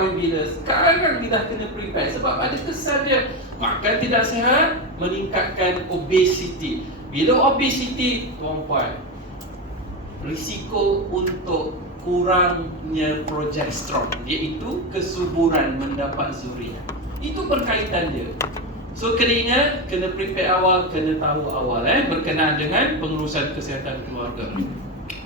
kahwin bila? Sekarang dia dah kena prepare. Sebab ada kesan dia makan tidak sihat, meningkatkan obesity. Bila obesity, tuan-puan, risiko untuk kurangnya progesteron, iaitu kesuburan mendapat zuriat. Itu berkaitan dia. So kena ingat, kena prepare awal, kena tahu awal berkenaan dengan pengurusan kesihatan keluarga.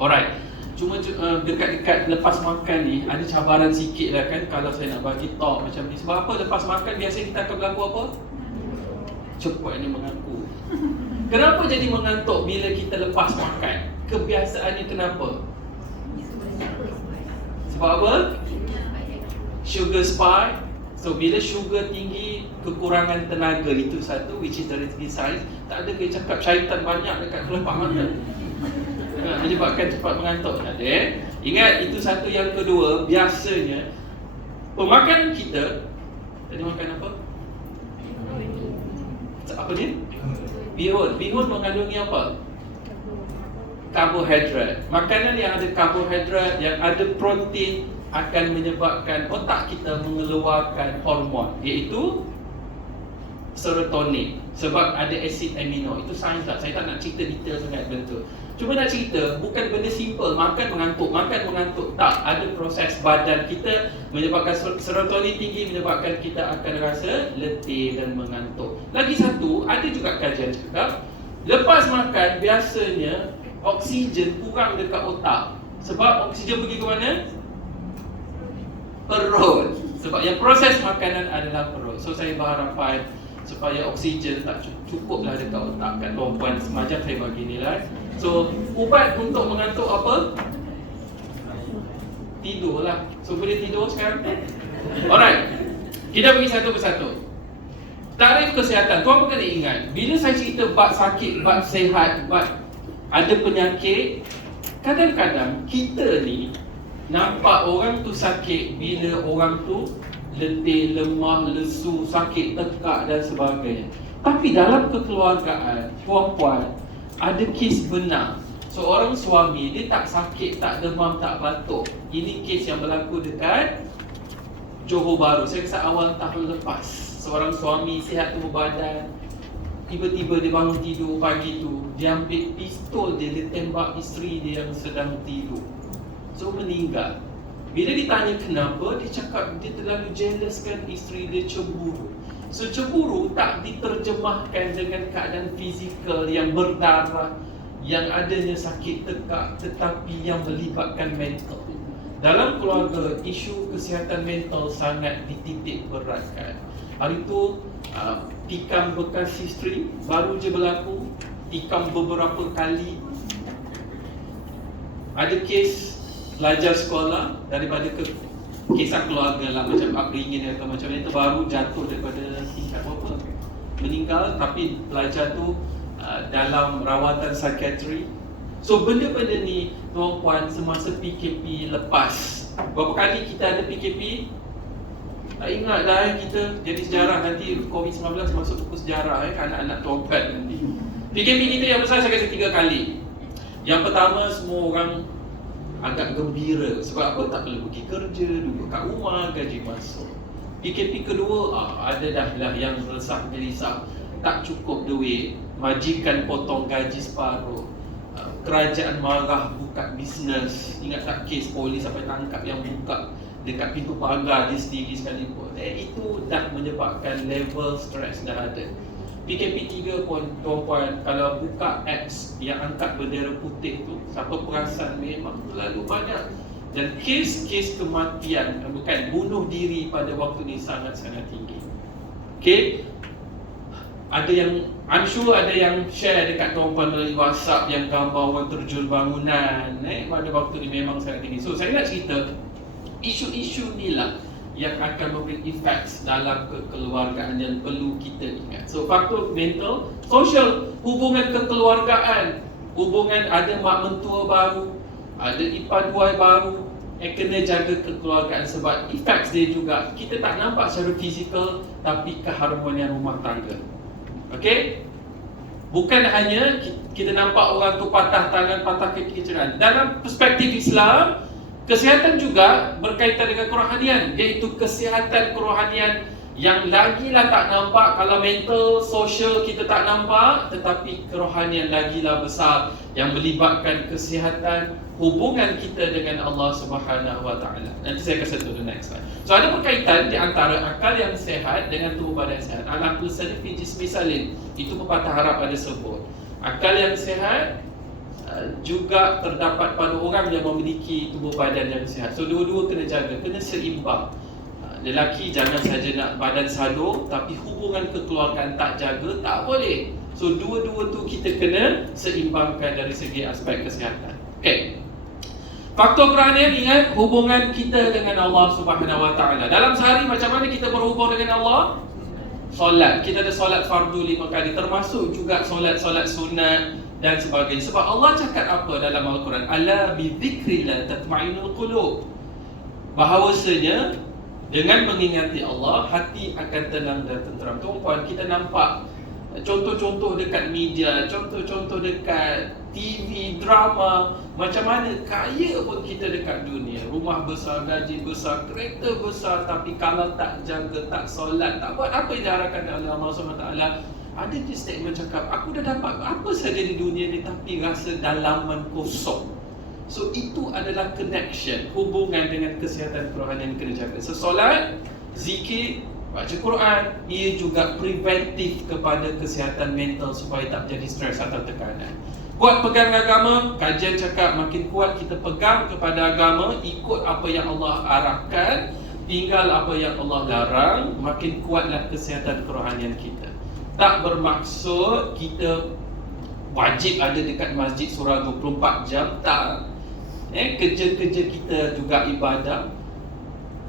Alright. Cuma dekat-dekat lepas makan ni ada cabaran sikit lah kan kalau saya nak bagi talk macam ni. Sebab apa? Lepas makan biasa kita akan berlaku apa? Cepatnya mengantuk. Kenapa jadi mengantuk bila kita lepas makan? Kebiasaannya kenapa? Sebab apa? Sugar spike. So bila sugar tinggi, kekurangan tenaga, itu satu, which is dari segi saiz. Tak ada ke cakap syaitan banyak dekat kelopak mata menyebabkan cepat mengantuk. Ingat, itu satu. Yang kedua, biasanya pemakanan kita, tadi makan apa? Apa ni? Bihun. Bihun mengandungi apa? Karbohidrat. Makanan yang ada karbohidrat, yang ada protein akan menyebabkan otak kita mengeluarkan hormon, iaitu serotonin. Sebab ada asid amino. Itu sains tak? Saya tak nak cerita detail sangat benda tu. Cuma nak cerita, bukan benda simple, makan mengantuk. Tak, ada proses badan kita menyebabkan serotonin tinggi, menyebabkan kita akan rasa letih dan mengantuk. Lagi satu, ada juga kajian cakap, lepas makan biasanya oksigen kurang dekat otak. Sebab oksigen pergi ke mana? Perut. Sebab yang proses makanan adalah perut. So saya berharapan supaya oksigen tak cukuplah dekat otak. Kat perempuan semacam saya bagi nilai. So ubat untuk mengantuk apa? Tidur lah. So boleh tidur sekarang? Alright, kita pergi satu persatu. Tarikh kesihatan. Tuan kena ingat, bila saya cerita bab sakit, bab sihat, bab ada penyakit, kadang-kadang kita ni nampak orang tu sakit bila orang tu letih, lemah, lesu, sakit tekak dan sebagainya. Tapi dalam kekeluargaan, puan-puan, ada kes benar. Seorang suami, dia tak sakit, tak demam, tak batuk. Ini kes yang berlaku dekat Johor Bahru. Saya rasa awal tahun lepas. Seorang suami sihat tubuh badan, tiba-tiba dia bangun tidur pagi tu, dia ambil pistol dia tembak isteri dia yang sedang tidur. So meninggal. Bila ditanya kenapa, dia cakap dia terlalu jealous kan, isteri dia cemburu. So cemburu tak diterjemahkan dengan keadaan fizikal yang berdarah, yang adanya sakit tekak, tetapi yang melibatkan mental. Dalam keluarga, isu kesihatan mental sangat dititik beratkan. Hari itu tikam bekas isteri baru je berlaku, tikam beberapa kali. Ada kes pelajar sekolah daripada kisah keluarga lah, macam upbringing atau macam itu, baru jatuh daripada tingkat berapa, meninggal, tapi pelajar tu dalam rawatan psikiatri. So benda-benda ni tuan-puan, semasa PKP lepas, berapa kali kita ada PKP? Tak ingat dah kita jadi sejarah, nanti COVID-19 masuk buku sejarah anak-anak tuan-puan nanti. PKP kita yang besar saya kasi 3 kali. Yang pertama, semua orang agak gembira. Sebab apa? Tak perlu pergi kerja, duduk kat rumah, gaji masuk. PKP kedua, ada dah lah yang resah gelisah, tak cukup duit, majikan potong gaji separuh, kerajaan marah buka bisnes. Ingat tak kes polis sampai tangkap yang buka dekat pintu pagar dia sendiri sekalipun. Itu dah menyebabkan level stres dah ada. PKP 3 pun tuan-puan, kalau buka apps yang angkat bendera putih tu, siapa perasan memang terlalu banyak. Dan kes-kes kematian, bukan bunuh diri pada waktu ni sangat-sangat tinggi. Okay, ada yang, I'm sure ada yang share dekat tuan-puan melalui WhatsApp yang gambar orang terjun bangunan pada waktu ni memang sangat tinggi. So saya nak cerita isu-isu ni lah yang akan memberi efek dalam kekeluargaan yang perlu kita ingat. So faktor mental, social, hubungan kekeluargaan, hubungan ada mak mentua baru, ada ipar dua baru, kena jaga kekeluargaan sebab efek dia juga kita tak nampak secara fizikal, tapi keharmonian rumah tangga. Okey? Bukan hanya kita nampak orang tu patah tangan, patah kaki, cerai. Dalam perspektif Islam, Kesihatan juga berkaitan dengan kerohanian, iaitu kesihatan kerohanian yang lagilah tak nampak. Kalau mental, sosial kita tak nampak, tetapi kerohanian lagilah besar, yang melibatkan kesihatan hubungan kita dengan Allah Subhanahu Wa Taala. Nanti saya akan sentuh the next slide. So ada berkaitan di antara akal yang sehat dengan tubuh badan sehat. Al-aqlu salim fi jismi salim. Itu pepatah Arab ada sebut. Akal yang sehat juga terdapat pada orang yang memiliki tubuh badan yang sihat. So dua-dua kena jaga, kena seimbang. Lelaki jangan saja nak badan salur, tapi hubungan kekeluargaan tak jaga, tak boleh. So dua-dua tu kita kena seimbangkan dari segi aspek kesihatan. Okay. Faktor kerohanian, ingat hubungan kita dengan Allah Subhanahu Wa Taala. Dalam sehari macam mana kita berhubung dengan Allah? Solat. Kita ada solat fardu 5 kali, termasuk juga solat-solat sunat dan sebagainya. Sebab Allah cakap apa dalam Al-Quran? Ala bi dzikrillah tatma'innul qulub. Bahawasanya dengan mengingati Allah, hati akan tenang dan tenteram. Tuan-puan, kita nampak contoh-contoh dekat media, contoh-contoh dekat TV, drama, macam mana kaya pun kita dekat dunia. Rumah besar, gaji besar, kereta besar, tapi kalau tak jaga, tak solat, tak buat apa yang diarahkan oleh Allah SWT, ada je statement cakap, aku dah dapat apa saja di dunia ni, tapi rasa dalaman kosong. So itu adalah connection, hubungan dengan kesihatan kerohanian kena jaga. So solat, zikir, baca Quran, ia juga preventif kepada kesihatan mental supaya tak jadi stres atau tekanan. Kuat pegang agama, kajian cakap makin kuat kita pegang kepada agama, ikut apa yang Allah arahkan, tinggal apa yang Allah larang, makin kuatlah kesihatan kerohanian kita. Tak bermaksud kita wajib ada dekat masjid surau 24 jam, tak. Kerja-kerja kita juga ibadah.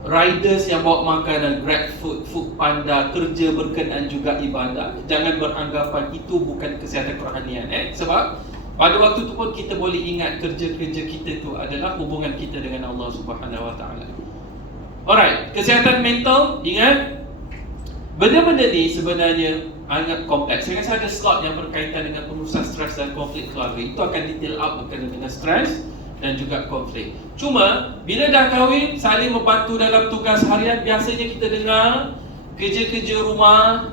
Riders yang bawa makanan, Grab Food, Food Panda, kerja berkenaan juga ibadah. Jangan beranggapan itu bukan kesihatan kerohanian. Sebab pada waktu itu pun kita boleh ingat kerja-kerja kita itu adalah hubungan kita dengan Allah Subhanahu Wa Taala. Alright, kesihatan mental, ingat benda-benda ni sebenarnya sangat kompleks. Saya rasa ada slot yang berkaitan dengan pengurusan stres dan konflik keluarga. Itu akan detail out berkaitan dengan stres dan juga konflik. Cuma bila dah kahwin, saling membantu dalam tugas harian. Biasanya kita dengar kerja-kerja rumah.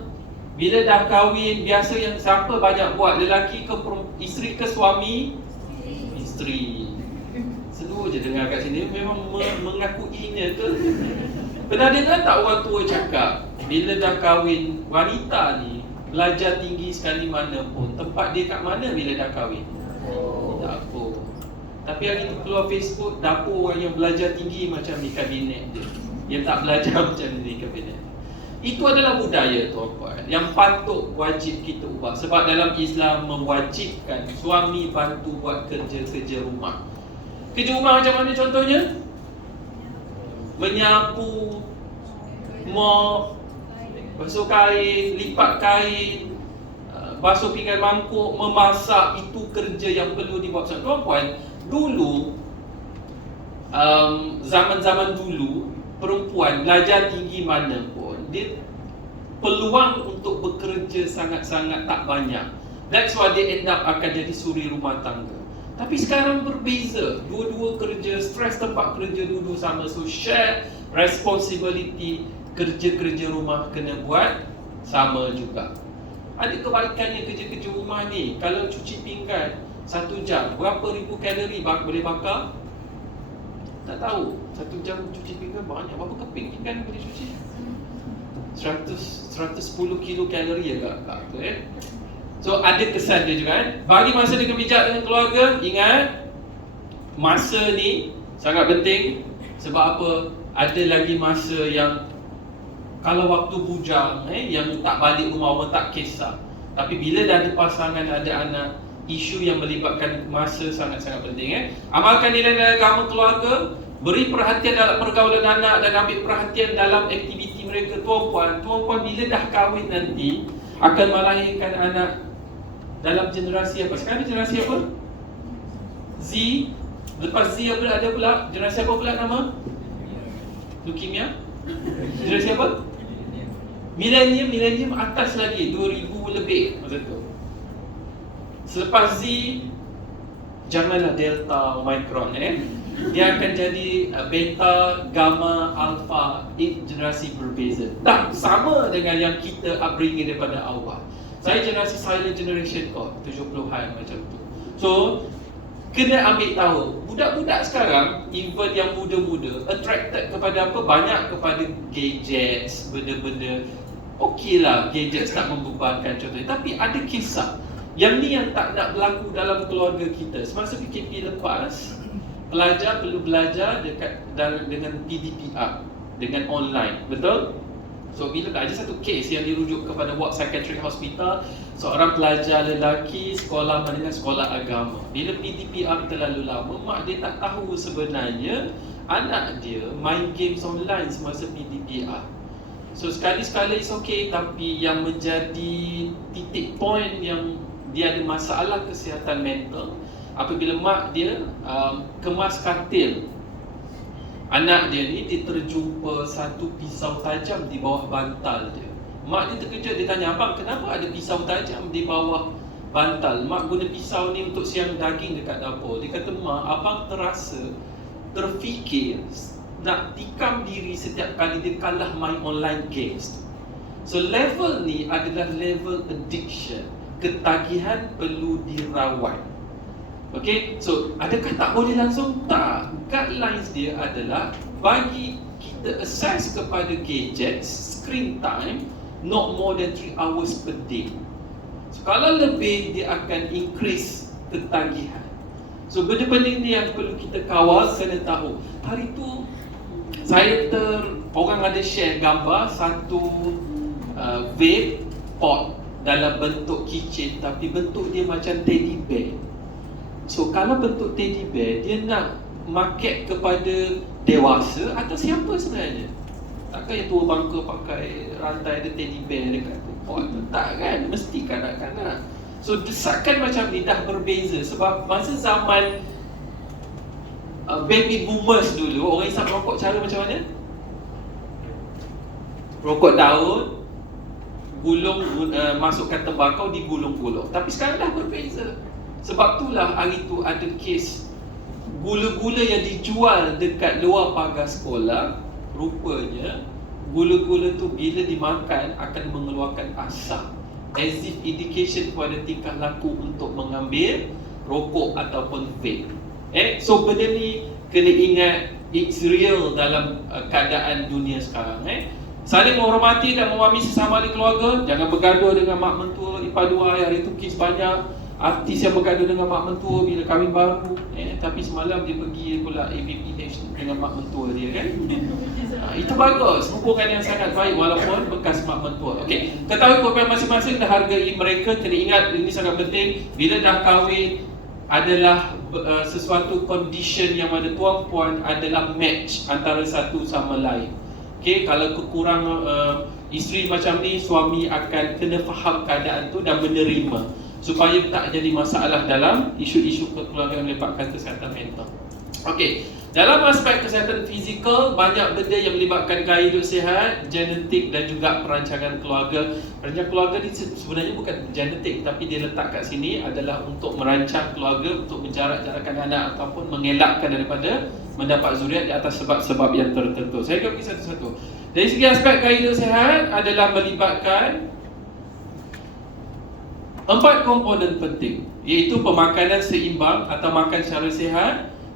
Bila dah kahwin, biasa yang siapa banyak buat? Lelaki ke isteri ke suami? Isteri. Seru je dengar kat sini. Memang mengakuinya ke? Pernah dengar tak orang tua cakap, bila dah kahwin, wanita ni belajar tinggi sekali mana pun, tempat dia kat mana bila dah kahwin? Dapur. Tapi hari tu keluar Facebook, dapur orang yang belajar tinggi macam di kabinet dia, yang tak belajar macam di kabinet. Itu adalah budaya, tuan-puan, yang patut wajib kita ubah. Sebab dalam Islam mewajibkan suami bantu buat kerja-kerja rumah. Kerja rumah macam mana contohnya? Menyapu, mop, basuh kain, lipat kain, basuh pinggan mangkuk, memasak. Itu kerja yang perlu dibuat. Tuan-puan, dulu, zaman-zaman dulu, perempuan belajar tinggi mana pun, dia peluang untuk bekerja sangat-sangat tak banyak. That's why dia end up akan jadi suri rumah tangga. Tapi sekarang berbeza, dua-dua kerja, stres tempat kerja dulu sama. So share responsibility, kerja-kerja rumah kena buat sama juga. Ada kebaikannya kerja-kerja rumah ni. Kalau cuci pinggan 1 jam, berapa ribu kalori boleh bakar? Tak tahu. 1 jam cuci pinggan banyak. Berapa keping pinggan boleh cuci? 110 kilo kalori agak tu So ada kesan dia juga Bagi masa dengan bijak dengan keluarga, ingat masa ni sangat penting. Sebab apa? Ada lagi masa yang kalau waktu bujang yang tak balik rumah, orang tak kisah. Tapi bila dah ada pasangan, ada anak, isu yang melibatkan masa sangat-sangat penting. Amalkan nilai-nilai agama keluarga, beri perhatian dalam pergaulan anak dan ambil perhatian dalam aktiviti mereka. Tuan-puan bila dah kahwin nanti akan melahirkan anak dalam generasi apa? Sekarang generasi apa? Z. Lepas Z ada pula generasi apa pula nama? Leukemia. Generasi apa? Milenium atas lagi, 2000 lebih masa tu. Selepas Z, janganlah Delta, Omicron dia akan jadi beta, gamma, alpha, generasi berbeza. Tak sama dengan yang kita upbringing daripada awal. Saya generasi silent generation kot, 70-an macam tu. So, kena ambil tahu, budak-budak sekarang, even yang muda-muda, attracted kepada apa? Banyak kepada gadgets, benda-benda. Okey lah, gadgets tak membebankan contohnya. Tapi ada kisah, yang ni yang tak nak berlaku dalam keluarga kita. Semasa PKP lepas, pelajar perlu belajar dengan PDPR, dengan online, betul? So bila ada satu kes yang dirujuk kepada Ward Psychiatric Hospital, seorang pelajar lelaki sekolah menengah sekolah agama. Bila PDPR terlalu lama, mak dia tak tahu sebenarnya anak dia main games online semasa PDPR. So sekali-sekala is okay, tapi yang menjadi titik point yang dia ada masalah kesihatan mental apabila mak dia kemas katil anak dia ni, dia terjumpa satu pisau tajam di bawah bantal dia. Mak dia terkejut, dia tanya, abang kenapa ada pisau tajam di bawah bantal? Mak guna pisau ni untuk siang daging dekat dapur. Dia kata, mak, abang terfikir nak tikam diri setiap kali dia kalah main online games. So level ni adalah level addiction. Ketagihan perlu dirawat. Okay, so adakah tak boleh langsung? Tak. Guidelines dia adalah bagi kita access kepada gadgets, screen time not more than 3 hours per day. So kalau lebih, dia akan increase ketagihan. So benda-benda ni yang perlu kita kawal, kena tahu. Hari tu orang ada share gambar satu vape pot dalam bentuk keychain, tapi bentuk dia macam teddy bear. So kalau bentuk teddy bear, dia nak market kepada dewasa atau siapa sebenarnya? Takkan yang tua bangka pakai rantai ada teddy bear dekat pot? Tak kan? Mesti kanak-kanak. So desakan macam ni dah berbeza. Sebab masa zaman baby boomers dulu, orang isap rokok cara macam mana? Rokok daun, gulung, masukkan tembakau, digulung-gulung. Tapi sekarang dah berbeza. Sebab itulah hari tu ada kes gula-gula yang dijual dekat luar pagar sekolah. Rupanya gula-gula tu bila dimakan akan mengeluarkan asap, as if indication kepada tingkah laku untuk mengambil rokok ataupun vape. So benda ni kena ingat, it's real dalam keadaan dunia sekarang. Saling menghormati dan memahami sesama di keluarga. Jangan bergaduh dengan mak mentua, ipar-dua. Hari tu kes banyak artis yang bergaduh dengan mak mentua bila kahwin baru, tapi semalam dia pergi pula ABPH dengan mak mentua dia kan. Itu bagus, hubungan yang sangat baik walaupun bekas mak mentua. Okey, ketahui kepada masing-masing dan hargai mereka. Kena ingat ini sangat penting. Bila dah kahwin adalah sesuatu condition yang mana tuan-puan adalah match antara satu sama lain. Okey, kalau kekurangan isteri macam ni, suami akan kena faham keadaan tu dan menerima, supaya tak jadi masalah dalam isu-isu kekeluargaan yang melibatkan kesihatan mental. Okey, dalam aspek kesihatan fizikal, banyak benda yang melibatkan gaya hidup sihat, genetik dan juga perancangan keluarga. Perancangan keluarga ni sebenarnya bukan genetik, tapi dia letak kat sini adalah untuk merancang keluarga, untuk menjarak-jarakkan anak ataupun mengelakkan daripada mendapat zuriat di atas sebab-sebab yang tertentu. Saya akan pergi satu-satu. Dari segi aspek gaya hidup sihat adalah melibatkan 4 komponen penting, iaitu pemakanan seimbang atau makan secara sihat,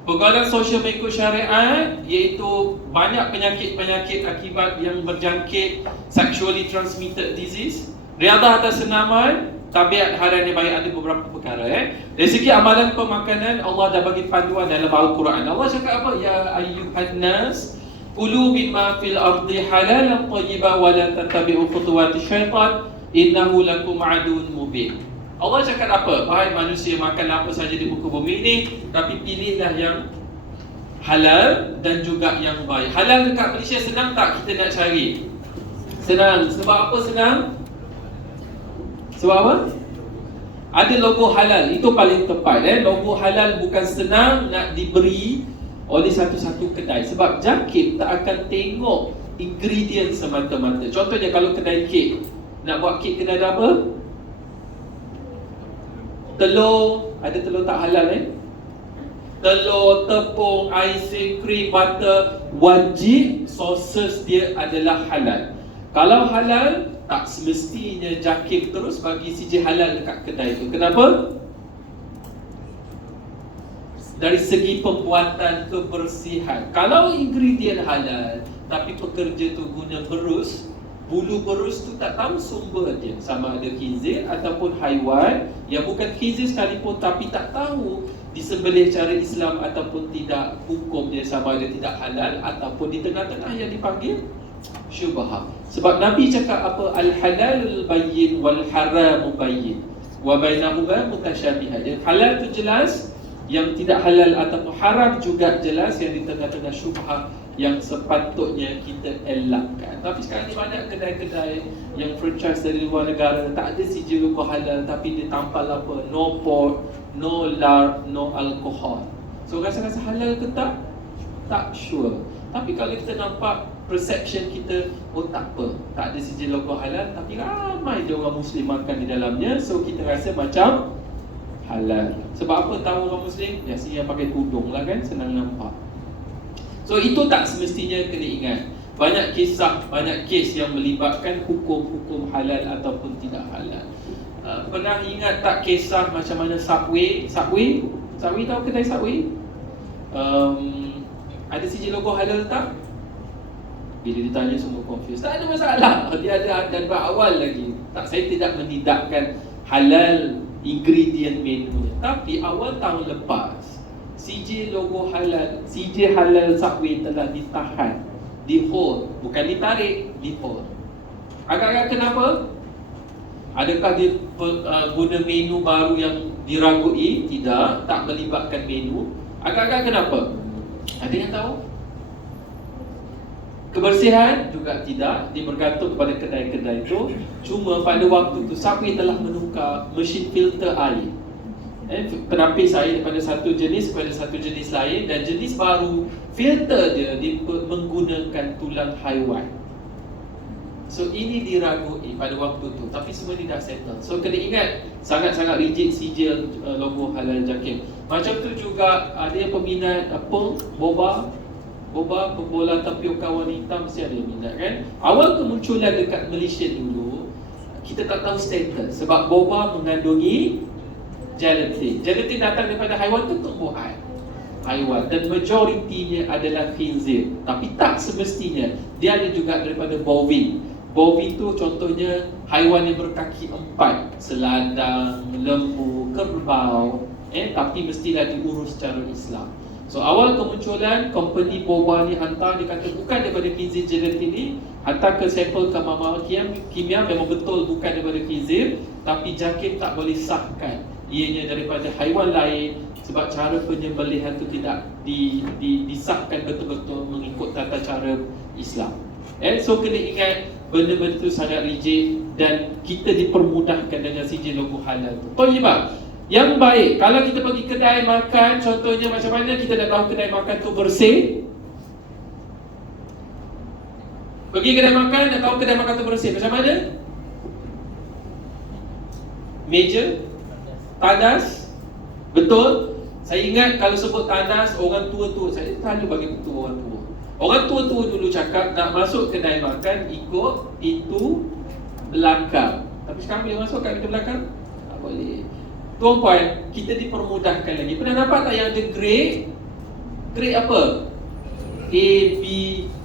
pergaulan sosial mengikut syariat, iaitu banyak penyakit-penyakit akibat yang berjangkit sexually transmitted disease, riadah atau senaman, tabiat haram yang baik. Ada beberapa perkara. Dari segi amalan pemakanan, Allah dah bagi panduan dalam Al-Quran. Allah cakap apa? Ya ayyuhan nas kulu mimma fil ardi halalan thayyiban wa la tattabi'u khutuwati syaitan innahu lakum aduun mubin. Allah cakap apa? Wahai manusia, makan apa saja di muka bumi ini, tapi pilihlah yang halal dan juga yang baik. Halal dekat Malaysia senang tak kita nak cari? Senang. Sebab apa senang? Sebab apa? Ada logo halal, itu paling tepat. Logo halal bukan senang nak diberi oleh satu-satu kedai. Sebab jangkit tak akan tengok ingredient semata-mata. Contohnya kalau kedai kek, nak buat kek kena ada apa? Telur. Ada telur tak halal telur, tepung, icing, krim, butter, wajib sources dia adalah halal. Kalau halal, tak semestinya JAKIM terus bagi CJ halal dekat kedai itu. Kenapa? Dari segi pembuatan, kebersihan. Kalau ingredient halal tapi pekerja tu guna berus, bulu berus tu tak tahu sumber dia, sama ada khinzir ataupun haiwan yang bukan khinzir sekalipun, tapi tak tahu disembelih cara Islam ataupun tidak, hukum dia sama ada tidak halal ataupun di tengah-tengah yang dipanggil syubhah. Sebab Nabi cakap apa? Al-halalul bayyin wal haramu bayyin wa bainahuma mutasyabihat. Yang halal tu jelas, yang tidak halal ataupun haram juga jelas, yang di tengah-tengah syubhah yang sepatutnya kita elakkan. Tapi sekarang ni banyak kedai-kedai yang franchise dari luar negara, tak ada sijil logo halal tapi dia tampal apa? No pork, no lard, no alcohol. So rasa-rasa halal ke tak? Tak sure. Tapi kalau kita nampak perception kita, oh tak apa, tak ada sijil logo halal, tapi ramai je orang Muslim makan di dalamnya, so kita rasa macam halal. Sebab apa tahu orang Muslim? Biasanya pakai tudung lah kan, senang nampak. So itu tak semestinya kena ingat. Banyak kisah, banyak kes yang melibatkan hukum-hukum halal ataupun tidak halal. Pernah ingat tak kisah macam mana Subway? Subway tahu kedai Subway? Ada sijil logo halal tak? Bila ditanya semua confused. Tak ada masalah. Dia ada dan berawal lagi. Tak, saya tidak menidakkan halal ingredient menu. Tapi awal tahun lepas, CJ logo halal, CJ halal Subway telah ditahan, di hold, bukan ditarik, di hold. Agak-agak kenapa? Adakah dia guna menu baru yang diragui? Tidak, tak melibatkan menu. Agak-agak kenapa? Ada yang tahu? Kebersihan juga tidak, dia bergantung kepada kedai-kedai itu. Cuma pada waktu itu Subway telah menukar mesin filter air, penapis air daripada satu jenis kepada satu jenis lain, dan jenis baru filter dia menggunakan tulang haiwan. So ini diragui pada waktu itu, tapi semua ni dah settle. So kena ingat, sangat-sangat rigid sijil logo halal JAKIM. Macam tu juga ada yang peminat boba, bola tapioka warna hitam, mesti ada yang minat kan. Awal kemunculan dekat Malaysia dulu, kita tak tahu status sebab boba mengandungi gelatin. Gelatin datang daripada haiwan tu, tumbuhan haiwan, dan majoritinya adalah khinzir. Tapi tak semestinya, dia ada juga daripada bovine. Bovine tu contohnya haiwan yang berkaki 4, seladang, lembu, kerbau, tapi mestilah diurus secara Islam. So awal kemunculan, company boba ni hantar, dia kata bukan daripada khinzir gelatin ni, hantar ke sampel ke Mahkamah Kimia, memang betul bukan daripada khinzir, tapi JAKIM tak boleh sahkan ianya daripada haiwan lain sebab cara penyembelihan tu tidak disahkan betul-betul mengikut tata cara Islam. So kena ingat, benda-benda tu sangat rigid dan kita dipermudahkan dengan sijil logo halal tu. Thayyibah. Yang baik, kalau kita pergi kedai makan, contohnya macam mana kita dah tahu kedai makan tu bersih? Pergi kedai makan, dah tahu kedai makan tu bersih. Macam mana? Meja, tandas, betul? Saya ingat kalau sebut tandas, orang tua-tua, saya selalu bagi betul orang tua. Orang tua-tua dulu cakap nak masuk kedai makan ikut pintu belakang. Tapi sekarang bila masuk kat pintu belakang, tak boleh. Tuan-puan, kita dipermudahkan lagi. Pernah nampak tak yang ada grade? Grade apa? A, B,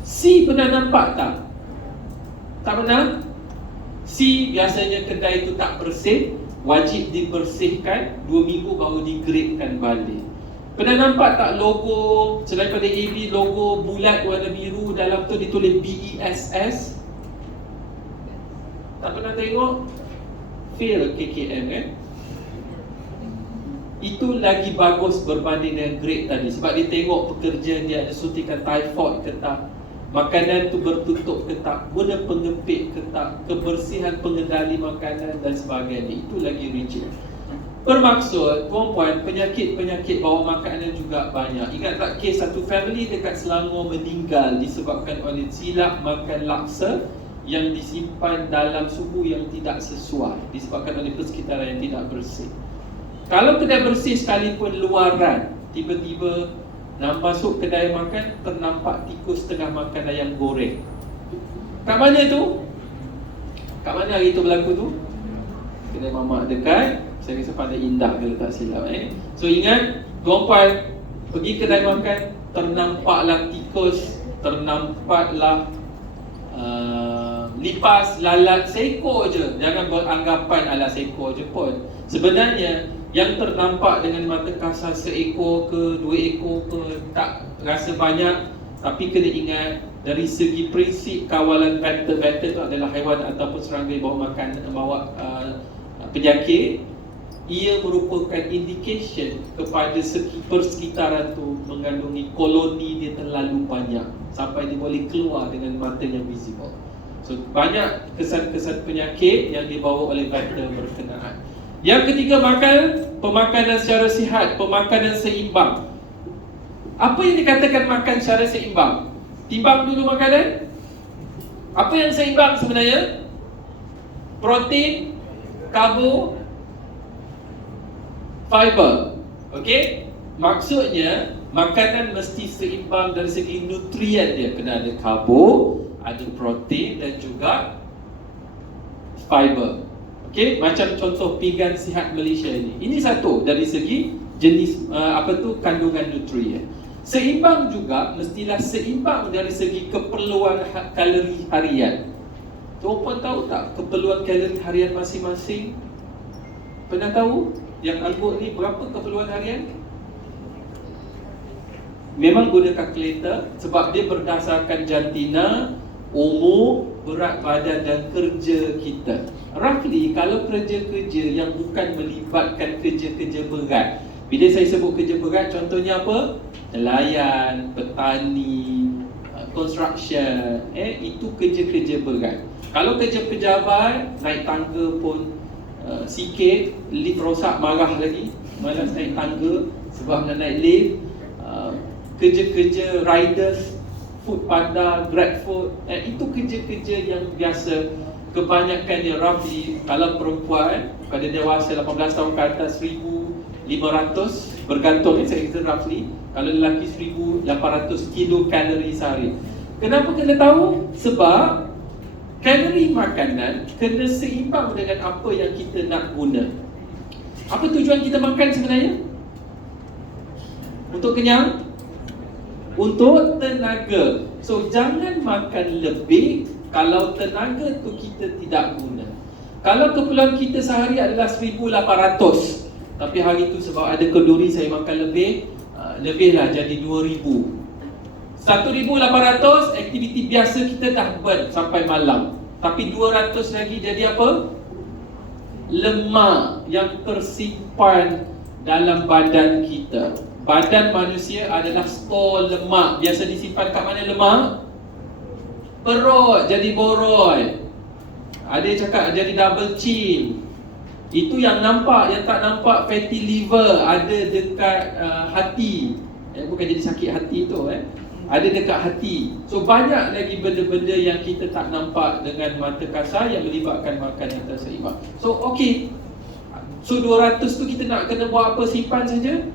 C, pernah nampak tak? Tak pernah? C, biasanya kedai itu tak bersih, wajib dibersihkan, 2 minggu baru digradekan balik. Pernah nampak tak logo, selain pada A, B, logo bulat warna biru, dalam tu ditulis BESS? Tak pernah tengok? Fail KKM kan? Itu lagi bagus berbanding dengan grade tadi. Sebab dia tengok pekerja dia ada suntikan typhoid ke tak, makanan tu bertutup ke tak, guna pengepit ke tak, kebersihan pengendali makanan dan sebagainya. Itu lagi rigid. Bermaksud, tuan-puan, penyakit-penyakit bawah makanan juga banyak. Ingat tak kes satu family dekat Selangor meninggal disebabkan oleh silap makan laksa yang disimpan dalam suhu yang tidak sesuai, disebabkan oleh persekitaran yang tidak bersih. Kalau kedai bersih sekalipun luaran, tiba-tiba nak masuk kedai makan, ternampak tikus tengah makan ayam goreng. Kat mana tu? Kat mana hari tu berlaku tu? Kedai mamak dekat, saya rasa Pandai Indah kalau tak silap. So ingat, tuan-puan pergi kedai makan, ternampaklah tikus, ternampaklah lipas, lalat, seekor je. Jangan beranggapan ala seekor je pun. Sebenarnya yang ternampak dengan mata kasar seekor ke, 2 ekor ke, tak rasa banyak. Tapi kena ingat, dari segi prinsip kawalan vektor itu adalah haiwan ataupun serangga yang bawa penyakit. Ia merupakan indication kepada persekitaran tu mengandungi koloni dia terlalu banyak sampai dia boleh keluar dengan mata yang visible. So banyak kesan-kesan penyakit yang dibawa oleh vektor berkenaan. Yang ketiga, pemakanan secara sihat, pemakanan seimbang. Apa yang dikatakan makan secara seimbang? Timbang dulu makanan. Apa yang seimbang sebenarnya? Protein, karbo, fiber. Okey? Maksudnya makanan mesti seimbang dari segi nutrien dia. Kena ada karbo, ada protein dan juga fiber. Okey, macam contoh pinggan sihat Malaysia ini. Ini satu dari segi jenis kandungan nutrien. Seimbang juga mestilah seimbang dari segi keperluan kalori harian. Tuan-puan tahu tak keperluan kalori harian masing-masing? Pernah tahu yang anggur ni berapa keperluan harian? Memang guna kalkulator sebab dia berdasarkan jantina, umur, berat badan dan kerja kita. Roughly, kalau kerja-kerja yang bukan melibatkan kerja-kerja berat. Bila saya sebut kerja berat, contohnya apa? Nelayan, petani, construction, itu kerja-kerja berat. Kalau kerja pejabat, naik tangga pun sikit, lift rosak marah lagi, malas naik tangga sebab nak naik lift. Kerja-kerja riders, food panda, grab food, itu kerja-kerja yang biasa. Kebanyakannya roughly, kalau perempuan pada dewasa 18 tahun ke atas 1,500, bergantung saya kata roughly. Kalau lelaki 1,800 kilokalori sehari. Kenapa kena tahu? Sebab kalori makanan kena seimbang dengan apa yang kita nak guna. Apa tujuan kita makan sebenarnya? Untuk kenyang? Untuk tenaga. So jangan makan lebih kalau tenaga tu kita tidak guna. Kalau keperluan kita sehari adalah 1,800, tapi hari tu sebab ada kenduri saya makan lebihlah jadi 2,000. 1,800 aktiviti biasa kita dah buat sampai malam. Tapi 200 lagi jadi apa? Lemak yang tersimpan dalam badan kita. Badan manusia adalah stor lemak. Biasa disimpan kat mana lemak? Perut jadi boroi. Ada yang cakap jadi double chin. Itu yang nampak, yang tak nampak fatty liver ada dekat hati. Bukan jadi sakit hati tu ada dekat hati. So banyak lagi benda-benda yang kita tak nampak dengan mata kasar yang melibatkan makan yang tak seimbang. So okey. So 200 tu kita nak kena buat apa? Simpan saja?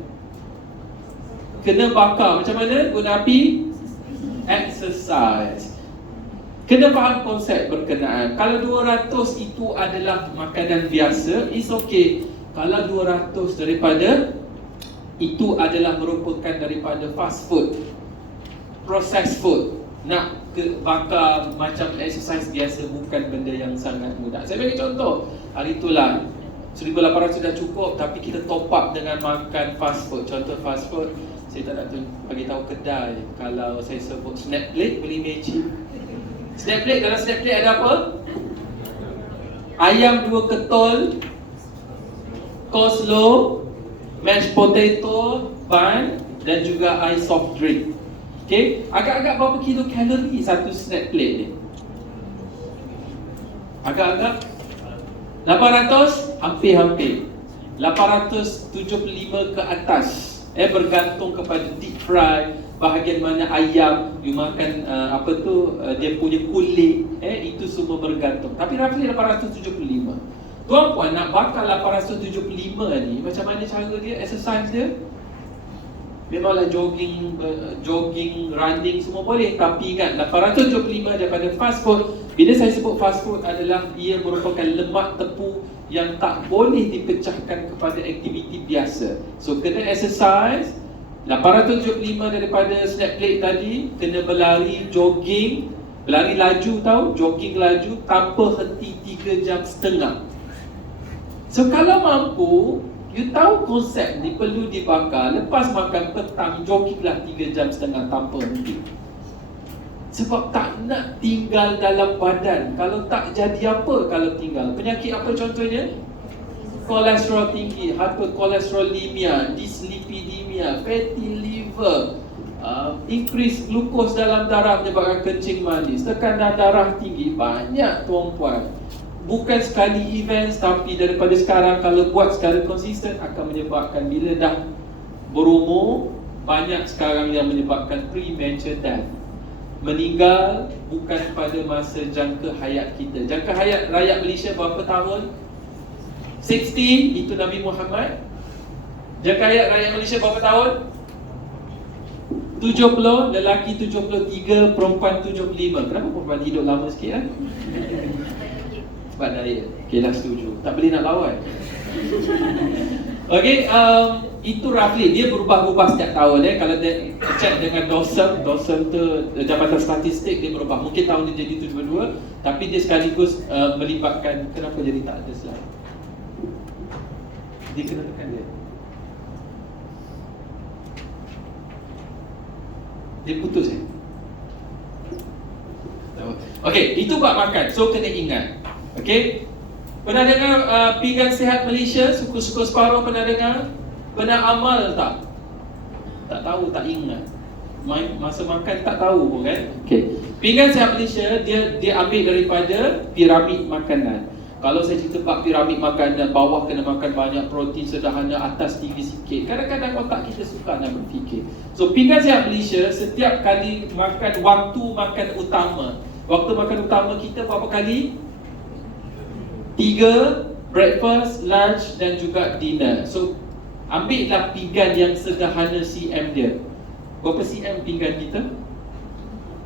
Kena bakar. Macam mana? Guna api? Exercise. Kena faham konsep berkenaan. Kalau 200 itu adalah makanan biasa, it's okay. Kalau 200 daripada itu adalah merupakan daripada fast food, processed food, nak bakar macam exercise biasa bukan benda yang sangat mudah. Saya bagi contoh. Hari itulah 1,800 sudah cukup, tapi kita top up dengan makan fast food. Contoh fast food, saya tak nak bagi tahu kedai. Kalau saya sebut snack plate, beli Magic. Snack plate, dalam snack plate ada apa? Ayam 2 ketol, coleslaw, mashed potato, bun dan juga ice soft drink. Okay, agak-agak berapa kilo kalori satu snack plate ni? Agak-agak 800, hampir-hampir 875 ke atas. Bergantung kepada deep fry, bahagian mana ayam you makan, dia punya kulit, itu semua bergantung. Tapi roughly 875. Tuan-puan nak bakar 875 ni, macam mana cara dia, exercise dia? Memanglah jogging, running semua boleh. Tapi ingat 875 daripada fast food. Bila saya sebut fast food adalah ia merupakan lemak tepu yang tak boleh dipecahkan kepada aktiviti biasa. So kena exercise. 875 daripada snap plate tadi, kena berlari, jogging, berlari laju tahu, jogging laju tanpa henti 3.5 jam. So kalau mampu, you tahu konsep ni perlu dibakar. Lepas makan petang, jogginglah 3.5 jam tanpa henti. Sebab tak nak tinggal dalam badan. Kalau tak jadi apa kalau tinggal? Penyakit apa contohnya? Kolesterol tinggi, hyperkolesterolemia, dyslipidemia, fatty liver, increase glukos dalam darah menyebabkan kencing manis, tekanan darah tinggi. Banyak tuan-puan. Bukan sekali event, tapi daripada sekarang kalau buat secara konsisten akan menyebabkan bila dah berumur, banyak sekarang yang menyebabkan premature death. Meninggal bukan pada masa jangka hayat kita. Jangka hayat rakyat Malaysia berapa tahun? 60, itu Nabi Muhammad. Jangka hayat rakyat Malaysia berapa tahun? 70, lelaki 73, perempuan 75. Kenapa perempuan hidup lama sikit kan? Sebab diet. Okay lah, setuju. Tak boleh nak lawan. Okay, itu roughly. Dia berubah-ubah setiap tahun. Kalau dia check dengan DOSM tu Jabatan Statistik, dia berubah. Mungkin tahun dia jadi 72, tapi dia sekaligus melibatkan. Kenapa jadi tak ada slide? Dia kena tekan dia. Dia putus Okay, itu buat makan. So kena ingat. Okay, pernah dengar pinggan sihat Malaysia, suku-suku separuh pernah dengar? Pernah amal tak? Tak tahu, tak ingat. Masa makan tak tahu pun kan? Okay, pinggan sihat Malaysia dia ambil daripada piramid makanan. Kalau saya cerita bab piramid makanan, bawah kena makan banyak protein, sederhana, atas tinggi sikit. Kadang-kadang otak kita suka nak berfikir. So pinggan sihat Malaysia setiap kali makan, waktu makan utama. Waktu makan utama kita berapa kali? 3, breakfast, lunch dan juga dinner. So ambillah pinggan yang sederhana cm dia. Berapa cm pinggan kita?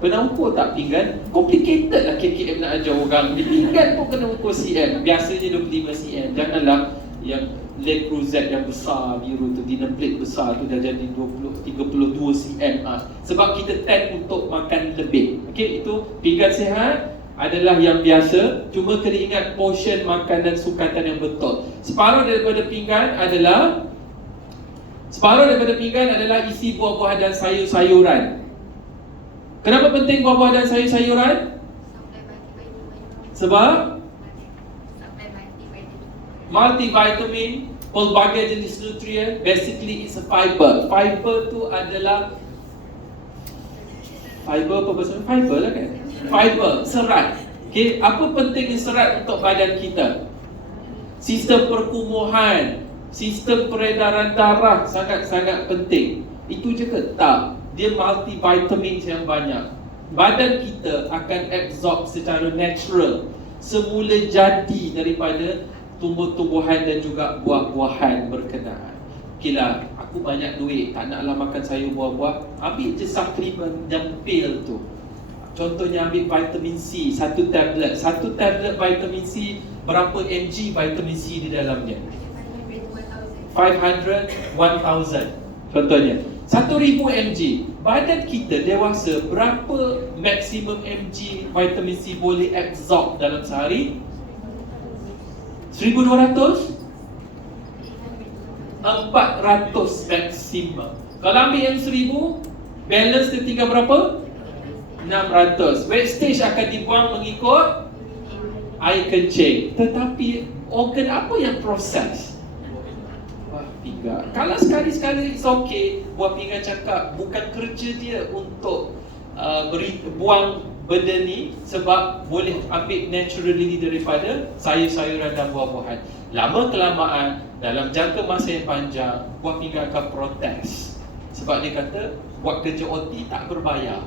Pernah ukur tak pinggan? Complicated lah KKM nak ajar orang. Di pinggan pun kena ukur cm. Biasanya 25 cm. Janganlah yang Le Creuset yang besar biru tu, dinner plate besar tu dah jadi 32 cm. Sebab kita tend untuk makan lebih. Okey, itu pinggan sihat adalah yang biasa. Cuma kena ingat portion makanan sukatan yang betul. Separuh daripada pinggan adalah isi buah-buahan dan sayur-sayuran. Kenapa penting buah-buahan dan sayur-sayuran? Sebab multivitamin, pelbagai jenis nutrien. Basically it's a fiber. Fiber tu adalah fiber apa bahasa? Fiber lah kan? Fiber, serat. Okay, apa pentingnya serat untuk badan kita? Sistem perkumuhan, sistem peredaran darah sangat-sangat penting. Itu je ke? Tak. Dia multivitamin yang banyak. Badan kita akan absorb secara natural, semula jadi daripada tumbuh-tumbuhan dan juga buah-buahan berkenaan. Okeylah, aku banyak duit, tak naklah makan sayur buah-buah, ambil je supplement dan pil tu. Contohnya ambil vitamin C, satu tablet vitamin C, berapa mg vitamin C di dalamnya? 500, 1000 contohnya. 1000 mg. Badan kita dewasa, berapa maksimum mg vitamin C boleh absorb dalam sehari? 1200? 400 maksimum. Kalau ambil yang 1000, balance dia tinggal berapa? 600. Wastage akan dibuang mengikut air kencing. Tetapi organ apa yang proses? Buah pinggang. Kalau sekali-sekali it's okay, buah pinggang cakap bukan kerja dia untuk buang benda ni, sebab boleh ambil naturally daripada sayur-sayuran dan buah-buahan. Lama kelamaan, dalam jangka masa yang panjang, buah pinggang akan protes. Sebab dia kata buat kerja OT tak berbayar.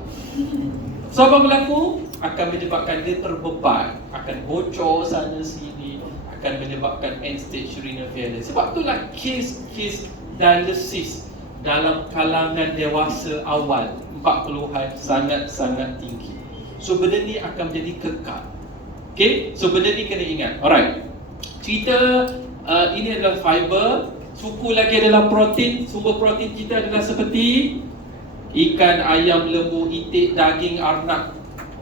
So apa berlaku? Akan menyebabkan dia terbeban, akan bocor sana sini, akan menyebabkan end stage renal failure. Sebab itulah case dialysis dalam kalangan dewasa awal 40-an sangat-sangat tinggi. So benda ni akan menjadi kekal. Okay, so benda ni kena ingat. Alright, cerita ini adalah fiber. Suku lagi adalah protein. Sumber protein kita adalah seperti ikan, ayam, lembu, itik, daging, arnab.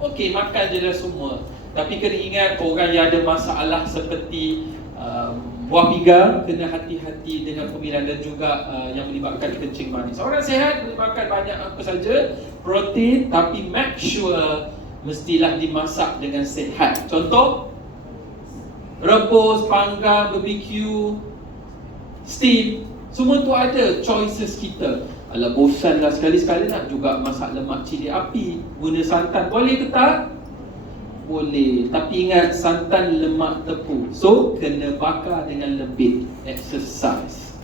Okey, makan je dah semua. Tapi kena ingat, orang yang ada masalah seperti buah piga, kena hati-hati dengan pemilihan dan juga yang melibatkan kencing manis. Orang sihat boleh makan banyak apa saja protein, tapi make sure mestilah dimasak dengan sihat. Contoh, rebus, panggang, barbecue, steam, semua tu ada choices kita. Alah, bosan lah, sekali-sekali nak juga masak lemak cili api, guna santan, boleh ke tak? Boleh, tapi ingat santan lemak tepung, so kena bakar dengan lebih, exercise.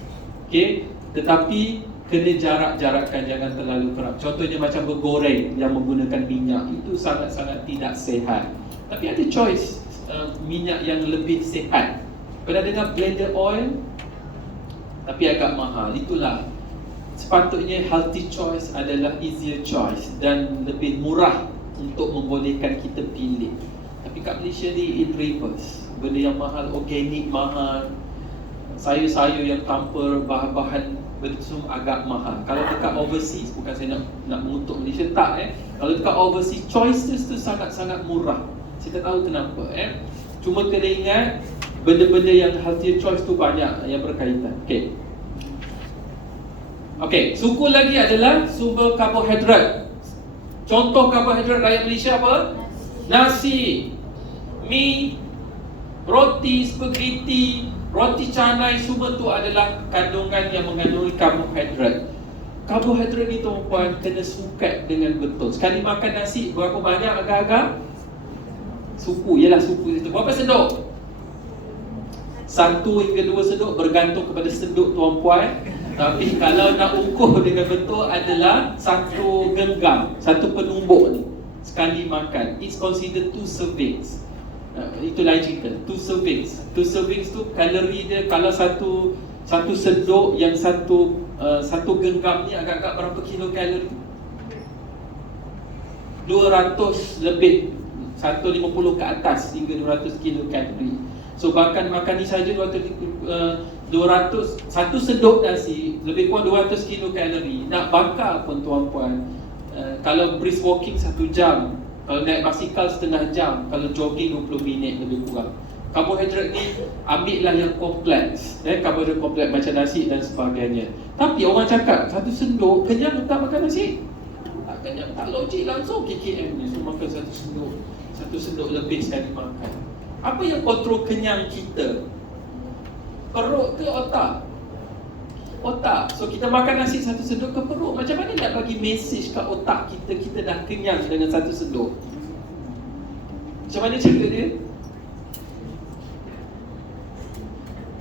Okay, tetapi kena jarak-jarakkan, jangan terlalu kerap. Contohnya macam bergoreng yang menggunakan minyak, itu sangat-sangat tidak sehat. Tapi ada choice minyak yang lebih sehat. Pernah dengar blended oil? Tapi agak mahal. Itulah sepatutnya healthy choice adalah easier choice dan lebih murah untuk membolehkan kita pilih. Tapi kat Malaysia ni in reverse. Benda yang mahal, organik mahal, sayur-sayur yang tanpa bahan-bahan benda semua agak mahal. Kalau dekat overseas, bukan saya nak mengutuk Malaysia, tak kalau dekat overseas, choices tu sangat-sangat murah. Saya tak tahu kenapa Cuma kena ingat, benda-benda yang healthy choice tu banyak yang berkaitan. Okey, suku lagi adalah sumber karbohidrat. Contoh karbohidrat rakyat Malaysia apa? Nasi, mi, roti, spaghetti, roti canai, semua tu adalah kandungan yang mengandungi karbohidrat. Karbohidrat ni tuan-puan kena sukat dengan betul. Sekali makan nasi berapa banyak agak-agak? Suku, ialah suku itu. Berapa sendok? 1 hingga 2 sendok, bergantung kepada sendok tuan-puan. Tapi kalau nak ukur dengan betul adalah 1 genggam, 1 penumbuk ni sekali makan. It's considered 2 servings. Itu logical, 2 servings. 2 servings tu kalori dia, kalau satu sendok yang satu genggam ni agak-agak berapa kilo kalori? 200 lebih, 150 ke atas hingga 200 kilo kalori. So makan ni saja 200, satu sendok nasi lebih kurang 200 kilo kalori. Nak bakar pun tuan-puan, kalau brisk walking 1 jam, kalau naik basikal setengah jam, kalau jogging 20 minit lebih kurang. Karbohidrat ni ambillah yang kompleks, karbohidrat kompleks macam nasi dan sebagainya. Tapi orang cakap 1 sendok kenyang tak makan nasi? Tak kenyang, tak logik langsung KKM ni. So makan 1 sendok lebih sekali makan. Apa yang kontrol kenyang kita? Perut ke otak? Otak. So kita makan nasi 1 sendok ke perut. Macam mana nak bagi mesej kat otak kita dah kenyang dengan 1 sendok? Macam mana cara dia?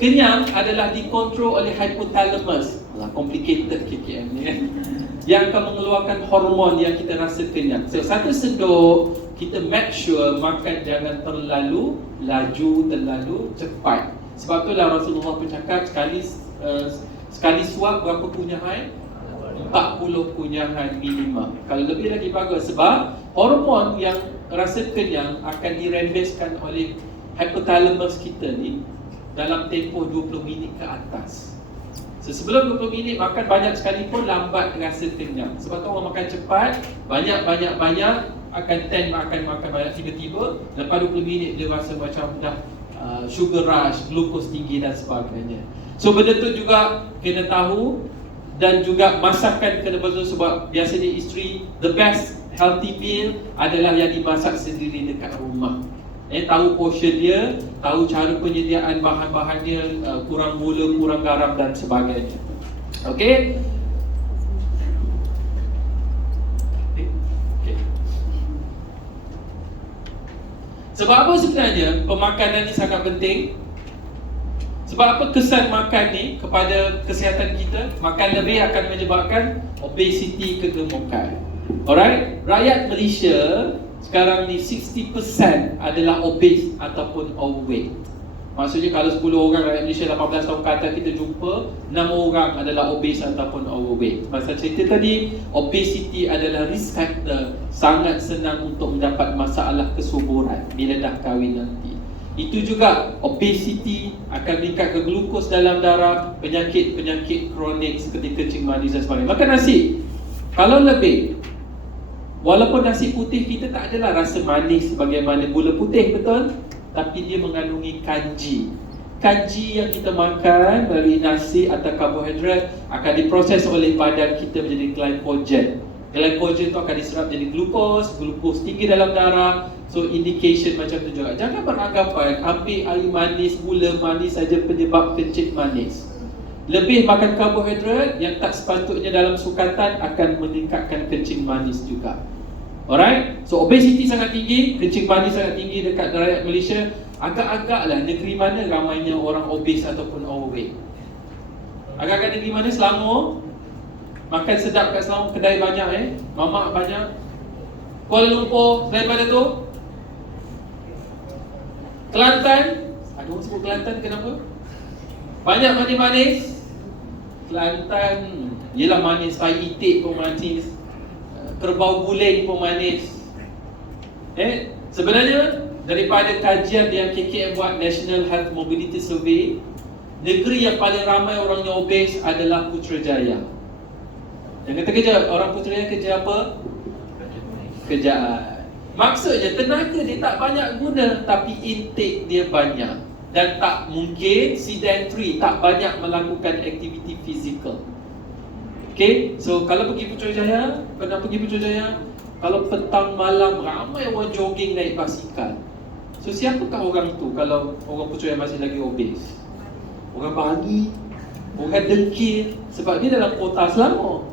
Kenyang adalah dikontrol oleh hypothalamus. Complicated KKM ni yang akan mengeluarkan hormon yang kita rasa kenyang. So 1 sendok, kita make sure makan jangan terlalu laju, terlalu cepat. Sebab itulah Rasulullah pun cakap sekali suap berapa kunyahan? 40 kunyahan minimum. Kalau lebih lagi bagus, sebab hormon yang rasa kenyang akan dirembeskan oleh hypothalamus kita ni dalam tempoh 20 minit ke atas. So, sebelum 20 minit makan banyak sekalipun lambat rasa kenyang. Sebab tu orang makan cepat, banyak akan tend makan banyak tiba-tiba, lepas 20 minit dia rasa macam dah sugar rush, glukos tinggi dan sebagainya. So benda tu juga kena tahu, dan juga masakan kena betul, sebab biasanya isteri the best healthy meal adalah yang dimasak sendiri dekat rumah. Tahu portion dia, tahu cara penyediaan bahan-bahannya, kurang gula, kurang garam dan sebagainya. Okey? Sebab apa sebenarnya pemakanan ni sangat penting? Sebab apa kesan makan ni kepada kesihatan kita? Makan lebih akan menyebabkan obesity, kegemukan. Alright? Rakyat Malaysia sekarang ni 60% adalah obese ataupun overweight. Maksudnya kalau 10 orang rakyat Malaysia 18 tahun ke atas kita jumpa 6 orang adalah obese ataupun overweight. Pasal cerita tadi, obesity adalah risk factor, sangat senang untuk mendapat masalah kesuburan bila dah kahwin nanti. Itu juga obesity akan meningkatkan glukos dalam darah, penyakit-penyakit kronik seperti kencing manis dan sebagainya. Makan nasi kalau lebih, walaupun nasi putih kita tak adalah rasa manis sebagaimana gula putih, betul? Tapi dia mengandungi kanji. Kanji yang kita makan melalui nasi atau karbohidrat akan diproses oleh badan kita menjadi glycogen. Glycogen tu akan diserap jadi glukos, glukos tinggi dalam darah. So indication macam tu juga. Jangan beranggapan ambil air manis, gula manis saja penyebab kencing manis. Lebih makan karbohidrat yang tak sepatutnya dalam sukatan akan meningkatkan kencing manis juga. Alright, so obesity sangat tinggi, kencing manis sangat tinggi dekat rakyat Malaysia. Agak-agaklah negeri mana ramainya orang obes ataupun overweight? Agak-agak negeri mana? Selangor. Makan sedap kat Selangor, kedai banyak mamak banyak. Kuala Lumpur, daripada tu Kelantan. Ada orang sebut Kelantan kenapa? Banyak manis-manis. Kelantan, yelah manis, tai itik pun manis, kerbau guling pun manis. Sebenarnya daripada kajian yang KKM buat, National Health Mobility Survey, negeri yang paling ramai orangnya obes adalah Putrajaya. Yang kata kerja, orang Putrajaya kerja apa? Kerjaan. Maksudnya tenaga dia tak banyak guna, tapi intake dia banyak. Dan tak mungkin sedentary, tak banyak melakukan aktiviti fizikal. Okay, so kalau pergi Putrajaya, pernah pergi Putrajaya, kalau petang malam ramai orang jogging naik basikal. So siapakah orang tu kalau orang Putrajaya masih lagi obes? Orang Bangi, orang Dengkir, sebab dia dalam kota Selangor.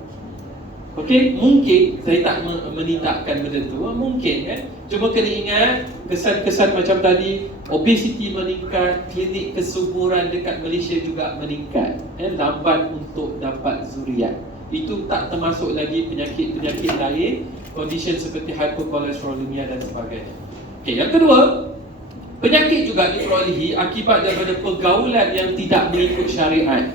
Okey, mungkin saya tak menindakkan benda tu, mungkin kan. Cuma kena ingat kesan-kesan macam tadi, obesity meningkat, klinik kesuburan dekat Malaysia juga meningkat. Lambat untuk dapat zuriat. Itu tak termasuk lagi penyakit-penyakit lain, condition seperti hyperkolesterolemia dan sebagainya. Okey, yang kedua, penyakit juga diperolehi akibat daripada pergaulan yang tidak mengikut syariat,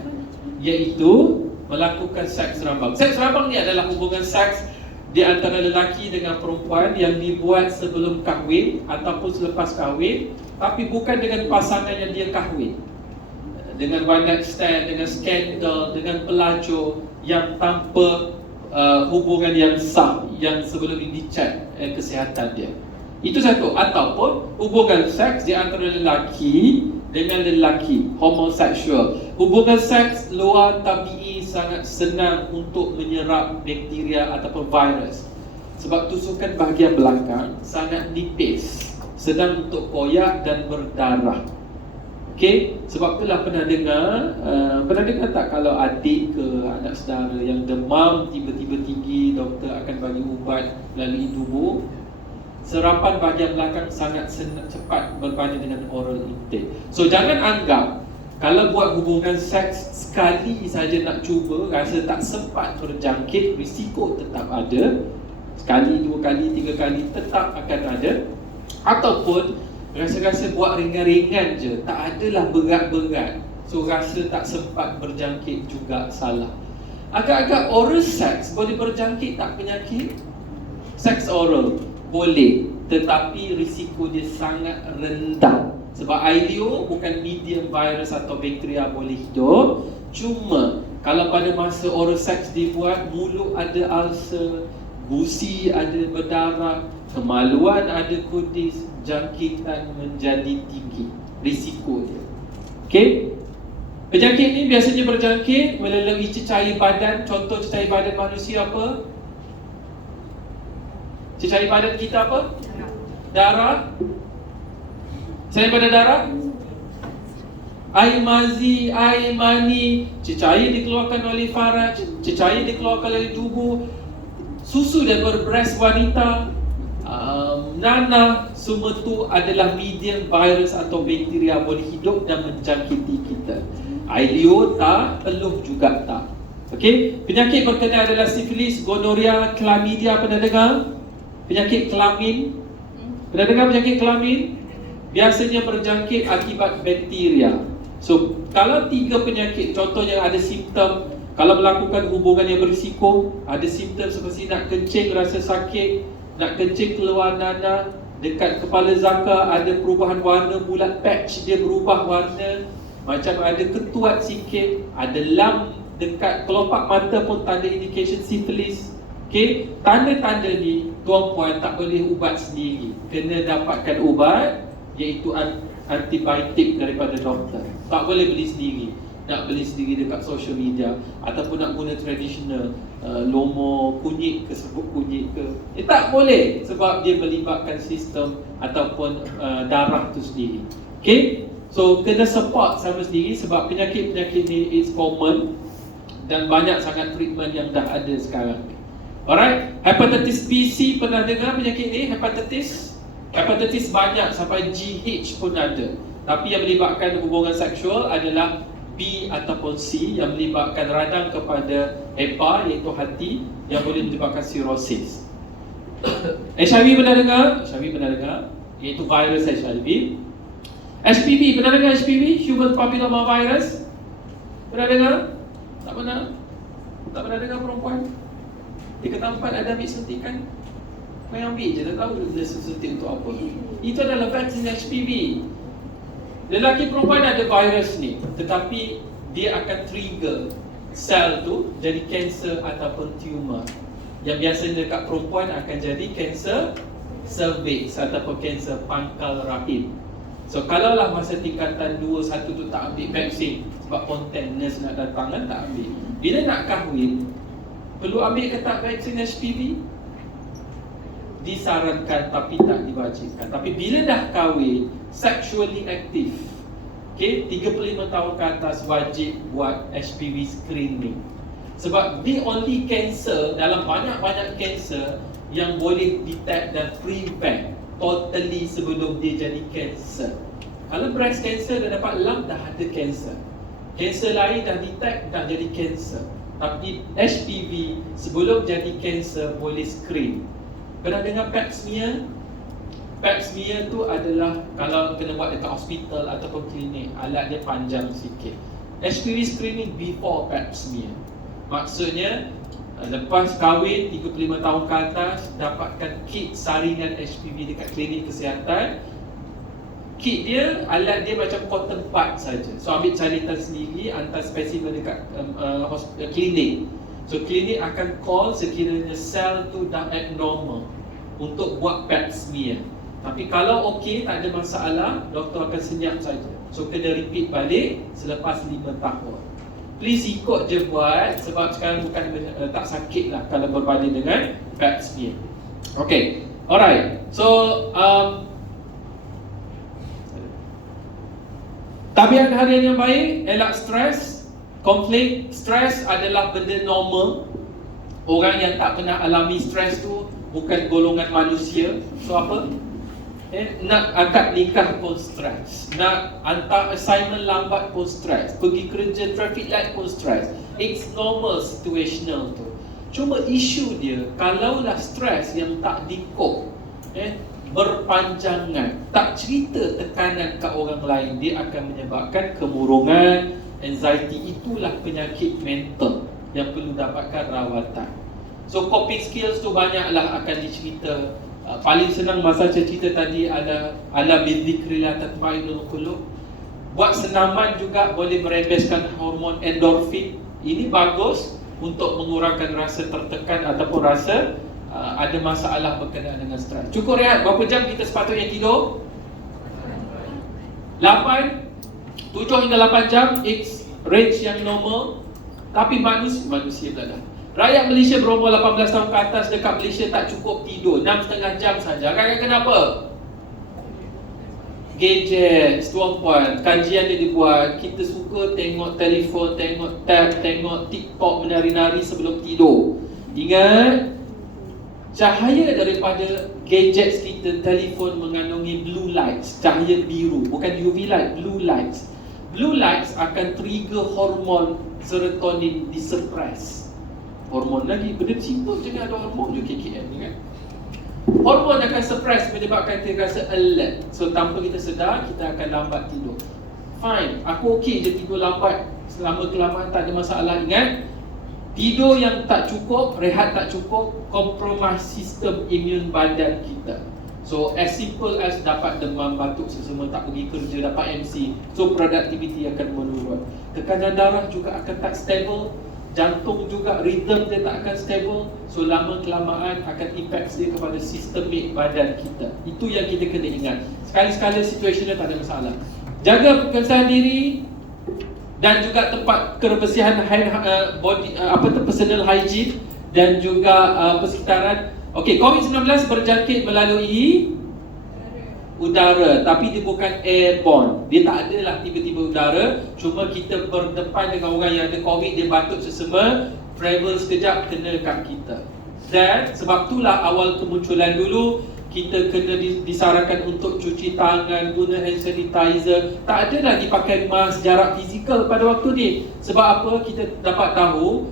iaitu melakukan seks serabang. Seks serabang ni adalah hubungan seks di antara lelaki dengan perempuan yang dibuat sebelum kahwin ataupun selepas kahwin, tapi bukan dengan pasangan yang dia kahwin. Dengan one night stand, dengan skandal, dengan pelacur yang tanpa hubungan yang sah, yang sebelum ini dicek kesihatan dia. Itu satu. Ataupun hubungan seks di antara lelaki dengan lelaki, homoseksual. Hubungan seks luar tabi'i sangat senang untuk menyerap bakteria ataupun virus, sebab tusukan bahagian belakang sangat nipis, senang untuk koyak dan berdarah. Okey, sebab itulah pernah dengar tak kalau adik ke anak saudara yang demam tiba-tiba tinggi, doktor akan bagi ubat melalui tubuh. Serapan bahagian belakang sangat cepat berbanding dengan oral intake. So jangan anggap kalau buat hubungan seks sekali saja nak cuba, rasa tak sempat berjangkit, risiko tetap ada. Sekali, dua kali, tiga kali tetap akan ada. Ataupun rasa-rasa buat ringan-ringan je, tak adalah berat-berat, so rasa tak sempat berjangkit juga salah. Agak-agak oral seks boleh berjangkit tak penyakit? Seks oral boleh, tetapi risiko dia sangat rendah. Sebab ILO bukan medium virus atau bakteria boleh hidup. Cuma kalau pada masa oral seks dibuat, mulut ada ulcer, gusi ada berdarah, kemaluan ada kudis, jangkitan menjadi tinggi risiko dia. Okey? Penyakit ni biasanya berjangkit melalui cecair badan. Contoh cecair badan manusia apa? Cecair badan kita apa? Darah. Cecair badan darah? Air mazi, air mani, cecair dikeluarkan oleh faraj, cecair dikeluarkan oleh tubuh, susu daripada breast wanita, nanah, semua tu adalah medium virus atau bakteria boleh hidup dan menjangkiti kita. ILO tak, peluh juga tak. Okey, penyakit berkenaan adalah sifilis, gonoria, chlamydia. Pernah dengar? Penyakit kelamin. Pernah dengar penyakit kelamin? biasanya berjangkit akibat bakteria. So, kalau 3 penyakit, contohnya ada simptom, kalau melakukan hubungan yang berisiko, ada simptom seperti nak kencing, rasa sakit, nak kencing keluar nanah, dekat kepala Zaka ada perubahan warna, bulat patch dia berubah warna, macam ada ketuat sikit, ada lam dekat kelopak mata pun tanda indication syphilis. Okay, tanda-tanda ni tuan-puan tak boleh ubat sendiri, kena dapatkan ubat iaitu antibiotik daripada doktor. Tak boleh beli sendiri. Nak beli sendiri dekat social media ataupun nak guna traditional lomo kunyit ke serbuk kunyit ke, tak boleh sebab dia melibatkan sistem ataupun darah tu sendiri. Okay, so kena support sama sendiri sebab penyakit-penyakit ni is common dan banyak sangat treatment yang dah ada sekarang. Alright, hepatitis B, C pernah dengar penyakit ni? Hepatitis banyak sampai GH pun ada. Tapi yang melibatkan hubungan seksual adalah B ataupun C yang melibatkan radang kepada hepa iaitu hati yang boleh menyebabkan cirrhosis. HIV pernah dengar? HIV pernah dengar, iaitu virus HIV. HPV pernah dengar? HPV, Human Papilloma Virus. Pernah dengar? Tak pernah? Tak pernah dengar perempuan? Di tempat ada ambil suntikan, main ambil je, tak tahu dia suntik untuk apa. Itu adalah vaksin HPV. Lelaki perempuan ada virus ni, tetapi dia akan trigger sel tu jadi kanser ataupun tumor. Yang biasanya dekat perempuan akan jadi kanser cervix ataupun kanser pangkal rahim. So kalaulah masa tingkatan 2, 1 tu tak ambil vaksin sebab konten nurse nak datang kan, tak ambil. Bila nak kahwin, perlu ambil ke tak vaksin HPV? Disarankan tapi tak diwajibkan. Tapi bila dah kahwin, sexually active, okay, 35 tahun ke atas wajib buat HPV screening. Sebab the only cancer dalam banyak-banyak cancer yang boleh detect dan prevent totally sebelum dia jadi cancer. Kalau breast cancer dah dapat lump, dah ada cancer. Cancer lain dah detect, dah jadi cancer. Tapi HPV sebelum jadi kanser boleh screen. Pernah dengar pap smear? Pap smear tu adalah kalau kena buat dekat hospital ataupun klinik, alat dia panjang sikit. HPV screening before pap smear. Maksudnya lepas kahwin 35 tahun ke atas, dapatkan kit saringan HPV dekat klinik kesihatan. Kit dia, alat dia macam cotton bud saja. So ambil caritan sendiri, hantar spesimen dekat klinik. So klinik akan call sekiranya sel tu dah abnormal untuk buat pap smear. Tapi kalau okey, tak ada masalah, doktor akan senyap saja. So kena repeat balik selepas 5 tahun. Please ikut je buat sebab sekarang bukan tak sakit lah kalau berbanding dengan pap smear. Okay, alright. So tabiat harian yang baik, elak stres, konflik. Stres adalah benda normal. Orang yang tak pernah alami stres tu bukan golongan manusia. So apa? Nak angkat nikah pun stres, nak hantar assignment lambat pun stres, pergi kerja traffic light pun stres. It's normal situational tu. Cuma isu dia, kalaulah stres yang tak dikop, berpanjangan, tak cerita tekanan ke orang lain, dia akan menyebabkan kemurungan, anxiety. Itulah penyakit mental yang perlu dapatkan rawatan. So coping skills tu banyaklah akan dicerita. Paling senang masa saya cerita tadi ada ala bidzikrillah tatma'innul qulub. Buat senaman juga boleh merembeskan hormon endorfin. Ini bagus untuk mengurangkan rasa tertekan ataupun rasa ada masalah berkenaan dengan stres. Cukup rehat. Berapa jam kita sepatutnya tidur? 8, 7 hingga 8 jam. It's range yang normal. Tapi manusia pula dah. Rakyat Malaysia berumur 18 tahun ke atas dekat Malaysia tak cukup tidur 6,5 jam saja. Kenapa? Gadget, tuan-puan, kajian dia dibuat. Kita suka tengok telefon, tengok tab, tengok TikTok menari-nari sebelum tidur. Ingat, cahaya daripada gadget kita, telefon mengandungi blue lights, cahaya biru, bukan UV light, blue lights. Blue lights akan trigger hormon serotonin disuppress. Hormon lagi, benda simple je kan, ada hormon je KKM ni kan. Hormon akan suppress menyebabkan kita rasa alert. So tanpa kita sedar, kita akan lambat tidur. Fine, aku okey je tidur lambat selama kelamaan, tak ada masalah. Ingat, tidur yang tak cukup, rehat tak cukup, compromise sistem imun badan kita. So as simple as dapat demam, batuk sesama, tak pergi kerja, dapat MC, so productivity akan menurun. Tekanan darah juga akan tak stable, jantung juga rhythm dia tak akan stable. So lama kelamaan akan impact dia kepada sistemik badan kita. Itu yang kita kena ingat. Sekali-sekala situationnya tak ada masalah. Jaga kebersihan diri dan juga tempat kebersihan body, personal hygiene dan juga persekitaran. Okey, COVID-19 berjangkit melalui udara, tapi dia bukan airborne. Dia tak adalah tiba-tiba udara. Cuma kita berdepan dengan orang yang ada COVID, dia batuk sesama, travel sekejap, kena kat kita. Dan sebab itulah awal kemunculan dulu kita kena disarankan untuk cuci tangan, guna hand sanitizer. Tak ada lagi pakai mask, jarak fizikal pada waktu ni. Sebab apa? Kita dapat tahu,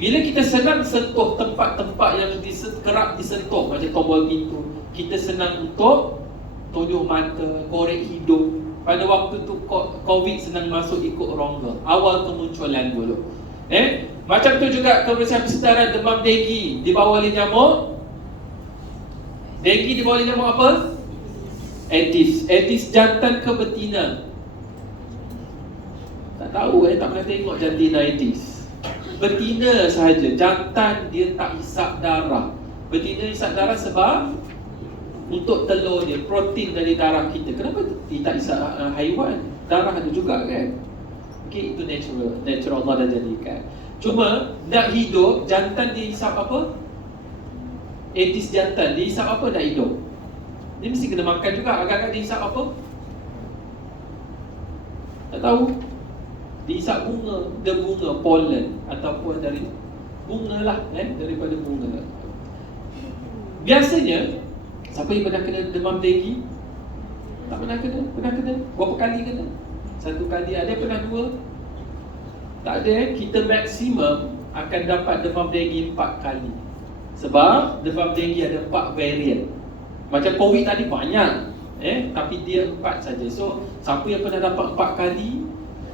bila kita senang sentuh tempat-tempat yang kerap disentuh, macam tombol pintu, kita senang untuk tunjuk mata, korek hidung. Pada waktu tu COVID senang masuk ikut rongga. Awal kemunculan dulu. Macam tu juga kebersihan persekitaran, demam denggi dibawa oleh nyamuk. Denggi dibawa oleh nyamuk apa? Aedes. Aedes jantan ke betina? Tak tahu tak pernah tengok jantina Aedes. Betina sahaja, jantan dia tak hisap darah. Betina hisap darah sebab untuk telur dia, protein dari darah kita. Kenapa dia tak hisap haiwan? Darah ada juga kan? Okay, itu natural Allah dah jadikan. Cuma nak hidup, jantan dia hisap apa? Aedes jantan, dia hisap apa nak hidup? Dia mesti kena makan juga. Agak-agak dia hisap apa? Tak tahu. Dia hisap bunga, dia bunga, pollen ataupun dari bunga lah, daripada bunga. Biasanya, siapa yang pernah kena demam denggi? Tak pernah kena? Pernah kena? Berapa kali kena? Satu kali, ada yang pernah dua? Tak ada. Kita maksimum akan dapat demam denggi 4 kali. Sebab demam denggi ada 4 varian. Macam COVID tadi banyak, tapi dia 4 saja. So siapa yang pernah dapat 4 kali,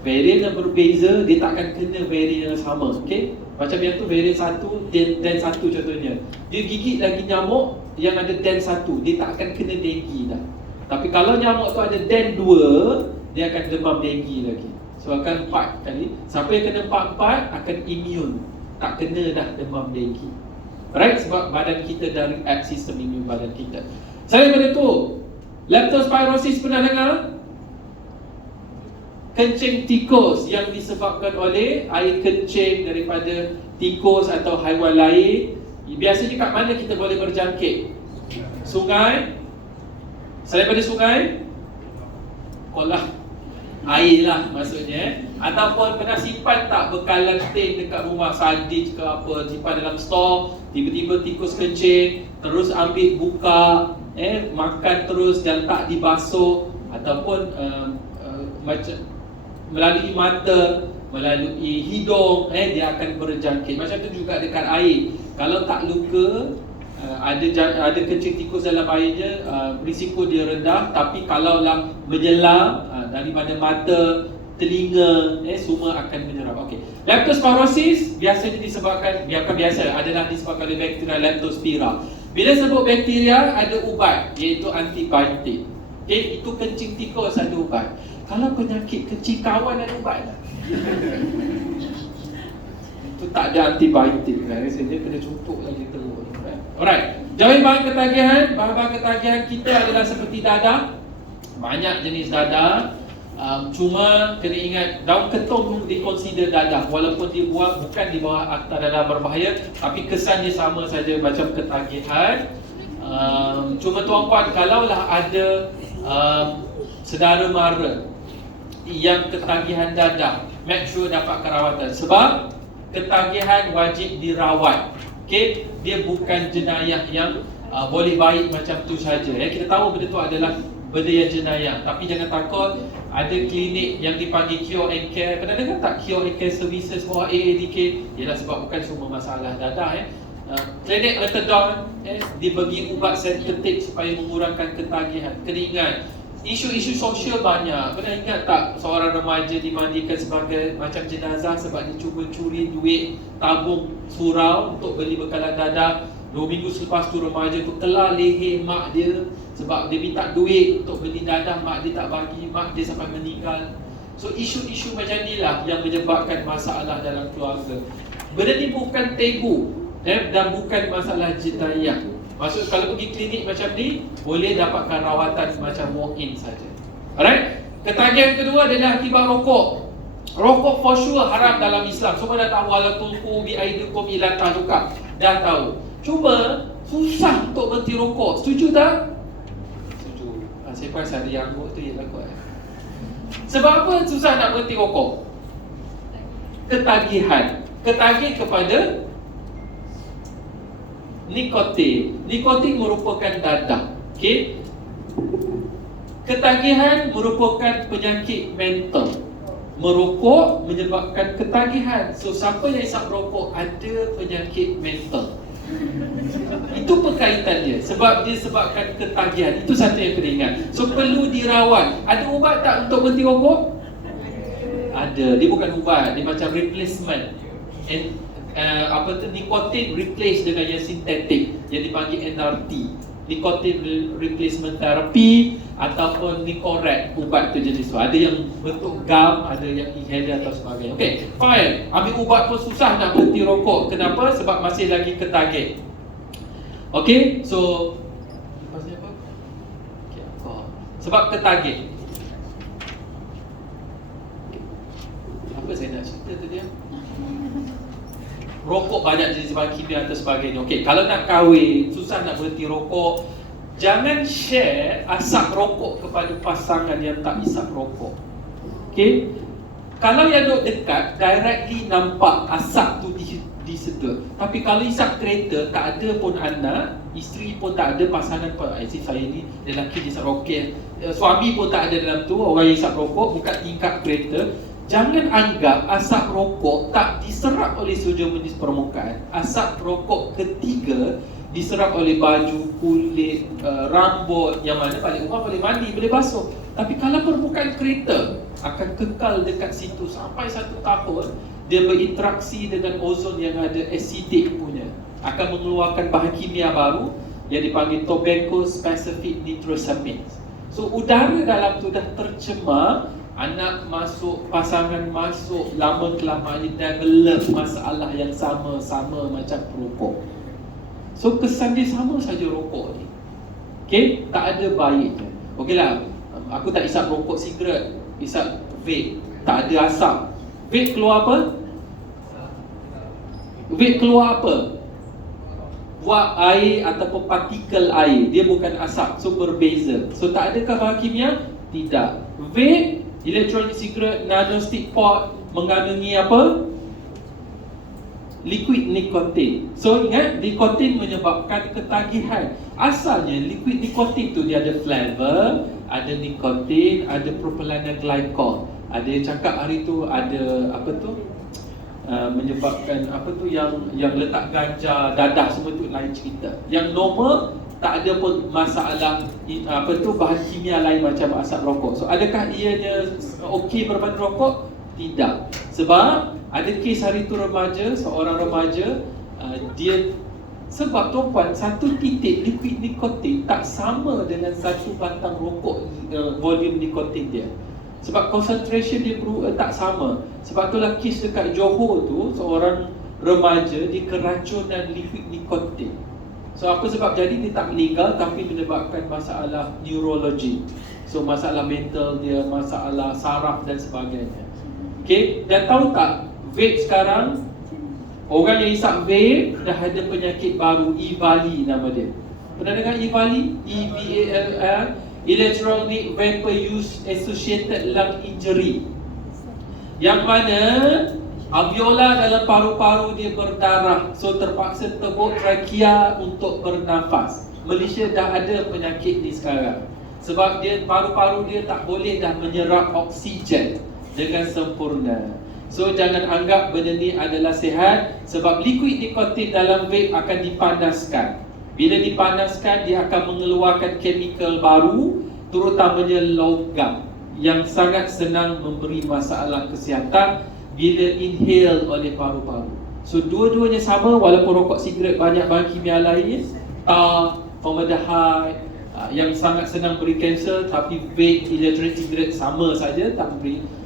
varian yang berbeza, dia tak akan kena varian yang sama. Okay? Macam yang tu varian 1, den 1 contohnya. Dia gigit lagi nyamuk yang ada den 1, dia tak akan kena denggi dah. Tapi kalau nyamuk tu ada den 2, dia akan demam denggi lagi. So akan 4 kali. Siapa yang kena 4 akan immune, tak kena dah demam denggi. Right? Sebab badan kita dari sistem imun badan kita. Selain daripada tu, leptospirosis pernah dengar? Kencing tikus yang disebabkan oleh air kencing daripada tikus atau haiwan lain. Biasanya kat mana kita boleh berjangkit? Sungai. Selain daripada sungai, kolam air lah maksudnya. Ataupun pernah simpan tak bekalan steak dekat rumah, sandwich ke apa, simpan dalam store, tiba-tiba tikus kencing, terus ambil buka, makan terus dan tak dibasuh. Ataupun macam melalui mata, melalui hidung, dia akan berjangkit. Macam tu juga dekat air. Kalau tak luka, ada kencing tikus dalam airnya, risiko dia rendah. Tapi kalaulah menyelam daripada mata, telinga, semua akan menyerap. Okey. Leptospirosis biasanya disebabkan, adalah disebabkan oleh bakteria Leptospira. Bila sebut bakteria, ada ubat, iaitu antibiotik. Okay, itu kencing tikus ada ubat. Kalau penyakit kencing kawan ada ubat tak? Itu tak ada antibiotik. Rasanya kena cutuk lagi teruk. Alright. Jauhi bahan ketagihan. Bahan-bahan ketagihan kita adalah seperti dadah. Banyak jenis dadah. Cuma kena ingat, daun ketum dikonsider dadah. Walaupun dia bukan di bawah akta dadah berbahaya, tapi kesannya sama saja macam ketagihan. Cuma tuan-puan, kalaulah ada saudara mara yang ketagihan dadah, make sure dapat kerawatan. Sebab ketagihan wajib dirawat. Okay? Dia bukan jenayah yang boleh baik macam tu saja. Kita tahu benda tu adalah benda yang jenayah. Tapi jangan takut, ada klinik yang dipanggil Cure and Care. Pernah dengar tak Cure and Care Services bawah AADK? Ialah sebab bukan semua masalah dadah. Klinik Methadone, dibagi ubat sentetik supaya mengurangkan ketagihan. Kena ingat, isu-isu sosial banyak. Pernah ingat tak seorang remaja dimandikan sebagai macam jenazah sebab dia cuba curi duit tabung surau untuk beli bekalan dadah. 2 minggu selepas tu remaja tu telah leher mak dia sebab dia minta duit untuk beli dadah, mak dia tak bagi, mak dia sampai meninggal. So isu-isu macam ni lah yang menyebabkan masalah dalam keluarga. Benda ni bukan tabu dan bukan masalah jenayah. Maksud kalau pergi klinik macam ni, boleh dapatkan rawatan macam walk-in saja. Alright? Ketagihan kedua adalah akibat rokok. Rokok for sure haram dalam Islam. Semua dah tahu, wala tulqu bi aidikum ila tahluka. Dah tahu. Cuma susah untuk berhenti rokok. Setuju tak? Setuju. Saya perasan yang rokok tu ialah kuat. Sebab apa susah nak berhenti rokok? Ketagihan. Ketagih kepada nikotin. Nikotin merupakan dadah. Okey. Ketagihan merupakan penyakit mental. Merokok menyebabkan ketagihan. So siapa yang isap rokok ada penyakit mental. Itu perkaitan dia. Sebab dia sebabkan ketagihan. Itu satu yang kena ingat. So perlu dirawat. Ada ubat tak untuk berhenti rokok? Ada. Dia bukan ubat. Dia macam replacement. Nikotin replace dengan yang sintetik yang dipanggil NRT, nikotin replacement therapy, ataupun Nicorette, ubat tu jenis tu. Ada yang bentuk gum, ada yang inhaler atau sebagainya. Okey, fine. Ambil ubat pun susah nak berhenti rokok. Kenapa? Sebab masih lagi ketagih. Okey, so pasal apa? Okay, sebab ketagih. Apa saya nak cerita tu dia? Rokok banyak jenis bahan kimia atau sebagainya. Okey, kalau nak kahwin, susah nak berhenti rokok, jangan share asap rokok kepada pasangan yang tak isap rokok. Okey, kalau yang duduk dekat, directly nampak asap tu diseda. Tapi kalau isap kereta, tak ada pun anak, isteri pun tak ada, pasangan pun, saya ni lelaki dia isap rokok, suami pun tak ada dalam tu, orang yang isap rokok, buka tingkap kereta. Jangan anggap asap rokok tak diserap oleh sodium di permukaan. Asap rokok ketiga diserap oleh baju, kulit, rambut, yang mana paling umum boleh mandi, boleh basuh. Tapi kalau permukaan kereta akan kekal dekat situ sampai 1 tahun, dia berinteraksi dengan ozon yang ada acidic punya, akan mengeluarkan bahan kimia baru yang dipanggil tobacco specific nitrosamines. So udara dalam tu dah tercemar. Anak masuk, pasangan masuk, lama-kelamaan dia gelap masalah yang sama-sama macam perokok. So kesan dia sama saja rokok ni. Okay, tak ada baiknya. Okeylah, aku tak isap rokok sigaret, isap vape, tak ada asap. Vape keluar apa? Vape keluar apa? Wap air ataupun partikel air. Dia bukan asap, so berbeza. So tak adakah bahan kimia? Tidak. Vape, electronic cigarette, nanostick pot mengandungi apa? Liquid nikotin. So ingat, nikotin menyebabkan ketagihan. Asalnya liquid nikotin tu dia ada flavor, ada nikotin, ada propylene glycol. Ada yang cakap hari tu ada apa tu? Menyebabkan apa tu yang letak ganja, dadah, semua tu lain cerita. Yang normal tak ada pun masalah apa tu bahan kimia lain macam asap rokok. So adakah ianya okey berbanding rokok? Tidak. Sebab ada kes hari tu remaja, seorang remaja dia sebab tuan-puan, satu titik liquid nikotin tak sama dengan satu batang rokok volume nikotin dia. Sebab concentration dia tak sama. Sebab itulah kes dekat Johor tu, seorang remaja dia keracunan liquid nikotin. So apa sebab jadi dia tak meninggal tapi menyebabkan masalah neurologi. So masalah mental dia, masalah saraf dan sebagainya. Okay, dan tahu tak vape sekarang, orang yang isap vape dah ada penyakit baru, EVALI nama dia. Pernah dengar EVALI? EVALI, Electronic Vapor Use Associated Lung Injury. Yang mana alveola dalam paru-paru dia berdarah, so terpaksa tebuk trachea untuk bernafas. Malaysia dah ada penyakit ni sekarang. Sebab dia paru-paru dia tak boleh dah menyerap oksigen dengan sempurna. So jangan anggap benda ni adalah sihat, sebab liquid nikotin dalam vape akan dipanaskan. Bila dipanaskan, dia akan mengeluarkan chemical baru, terutamanya logam, yang sangat senang memberi masalah kesihatan bila inhale oleh paru-paru. So dua-duanya sama, walaupun rokok sigaret banyak bahan kimia lain, tar, formaldehyde, yang sangat senang beri kanser, tapi vape, electronic cigarette sama saja, tak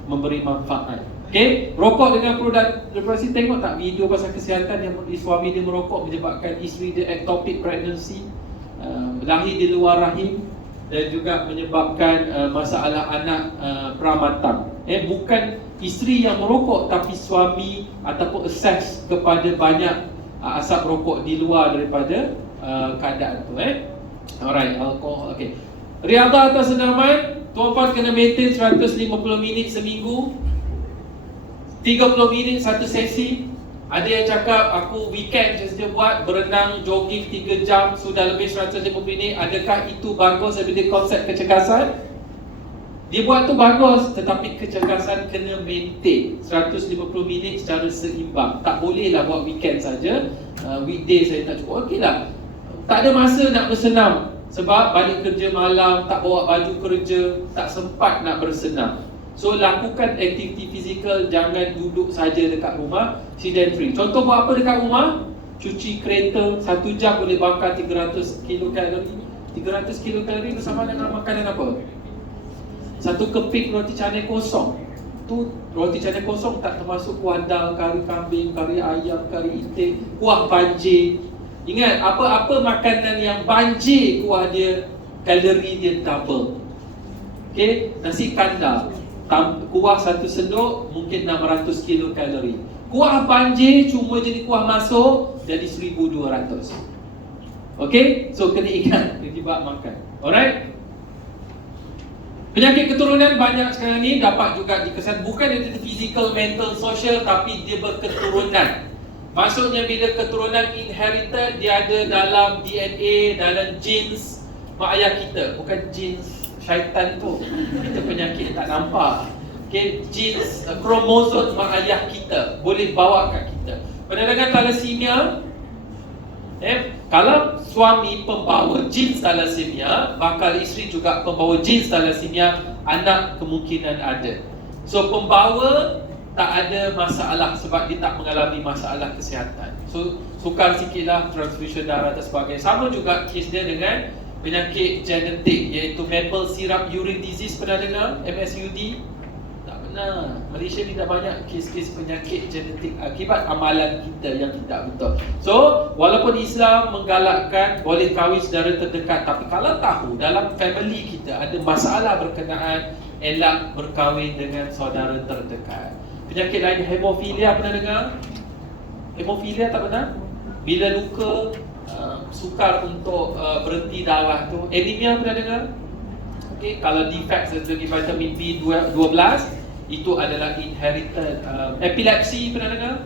memberi manfaat. Okay, rokok dengan produk reproduksi, tengok tak video pasal kesihatan yang suami dia merokok menyebabkan isteri dia ectopic pregnancy, lahir di luar rahim, dan juga menyebabkan masalah anak pramatang. Bukan isteri yang merokok, tapi suami ataupun access kepada banyak asap rokok di luar daripada keadaan tu. Alright, alkohol. Okay, riadah atau senaman, tuan-puan kena maintain 150 minit seminggu, 30 minit satu sesi. Ada yang cakap aku weekend je buat, berenang, jogging 3 jam, sudah lebih 150 minit. Adakah itu bagus daripada konsep kecergasan? Dia buat tu bagus, tetapi kecergasan kena maintain 150 minit secara seimbang. Tak bolehlah buat weekend saja. Weekday saya tak cukup. Okey lah, tak ada masa nak bersenam sebab balik kerja malam, tak bawa baju kerja, tak sempat nak bersenam. So lakukan aktiviti fizikal, jangan duduk saja dekat rumah, sedentary. Contoh buat apa dekat rumah? Cuci kereta, 1 jam boleh bakar 300 kilokalori. 300 kilokalori bersama dengan makanan apa? Satu keping roti canai kosong. Tu roti canai kosong tak termasuk kuah dal, kari kambing, kari ayam, kari itik, kuah banjir. Ingat, apa-apa makanan yang banjir kuah dia, kalori dia double. Okay, nasi kandar, kuah 1 sendok mungkin 600 kilokalori. Kuah banjir cuma jadi kuah masuk jadi 1200. Okay, so kena ingat akibat makan. Alright. Penyakit keturunan banyak sekarang ni dapat juga dikesan, bukan dari physical, mental, social, tapi dia berketurunan. Maksudnya bila keturunan inherited, dia ada dalam DNA, dalam genes mak ayah kita, bukan genes syaitan tu. Itu penyakit tak nampak. Okay, genes kromosom mak ayah kita boleh bawa kat kita. Pernah dengar thalassemia? Kalau suami pembawa genes thalassemia, bakal isteri juga pembawa genes thalassemia, anak kemungkinan ada. So pembawa tak ada masalah sebab dia tak mengalami masalah kesihatan. So sukar sikitlah transfusion darah dan sebagainya. Sama juga kes dia dengan penyakit genetik, iaitu maple syrup urine disease. Pernah dengar? MSUD? Tak pernah. Malaysia ni dah banyak kes-kes penyakit genetik akibat amalan kita yang tidak betul. So walaupun Islam menggalakkan boleh kahwin saudara terdekat, tapi kalau tahu dalam family kita ada masalah berkenaan, elak berkahwin dengan saudara terdekat. Penyakit lain, hemofilia, pernah dengar? Hemofilia tak pernah? Bila luka, sukar untuk berhenti darah tu. Anemia pernah dengar? Okay, kalau defect dari segi vitamin B12 itu adalah inherited. Epilepsi pernah dengar?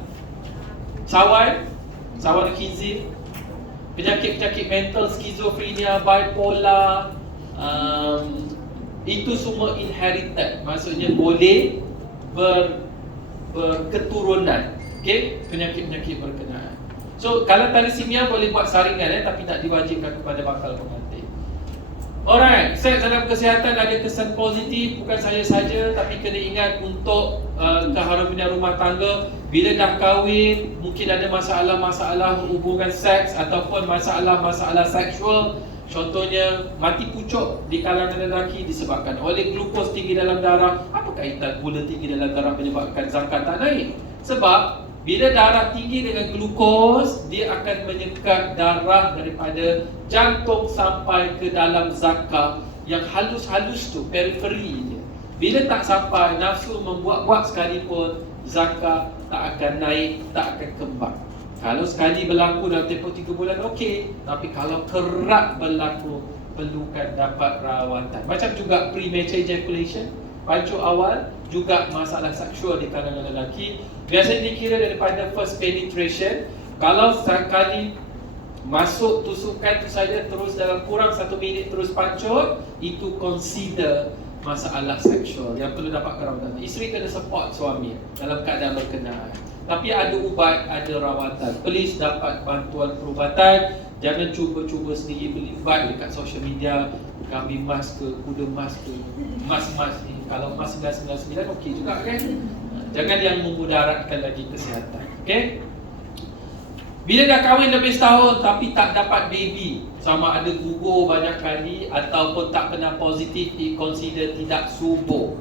Sawan kizil. Penyakit-penyakit mental, skizofrenia, bipolar, itu semua inherited. Maksudnya boleh berketurunan. Okay, penyakit-penyakit berkenaan. So kalau thalassemia boleh buat saringan, tapi tak diwajibkan kepada bakal pengantin. Alright, seks dalam kesihatan ada kesan positif, bukan saya saja, tapi kena ingat untuk keharmonian rumah tangga. Bila dah kahwin, mungkin ada masalah-masalah hubungan seks ataupun masalah-masalah seksual. Contohnya mati pucuk di kalangan lelaki disebabkan oleh glukos tinggi dalam darah. Apa kaitan gula tinggi dalam darah menyebabkan zakat tak naik? Sebab bila darah tinggi dengan glukos, dia akan menyekat darah daripada jantung sampai ke dalam zakat yang halus-halus tu, periferi dia. Bila tak sampai, nafsu membuat-buat sekalipun, zakat tak akan naik, tak akan kembang. Kalau sekali berlaku dalam tempoh 3 bulan, okey. Tapi kalau kerap berlaku, perlukan dapat rawatan. Macam juga premature ejaculation, pacu awal, juga masalah seksual di kalangan lelaki. Biasanya dikira daripada first penetration. Kalau sekali masuk tusukan tu saja terus dalam kurang 1 minit terus pancut, itu consider masalah seksual yang perlu dapatkan rawatan. Isteri kena support suami dalam keadaan berkenaan. Tapi ada ubat, ada rawatan. Please dapat bantuan perubatan. Jangan cuba-cuba sendiri beli ubat dekat social media. Kambing mas ke, kuda mas ke, mas-mas ni. Kalau mas 999 okey juga kan? Jangan yang memudaratkan lagi kesihatan. Okay? Bila dah kahwin lebih setahun tapi tak dapat baby, sama ada gugur banyak kali ataupun tak pernah positif, consider tidak subur.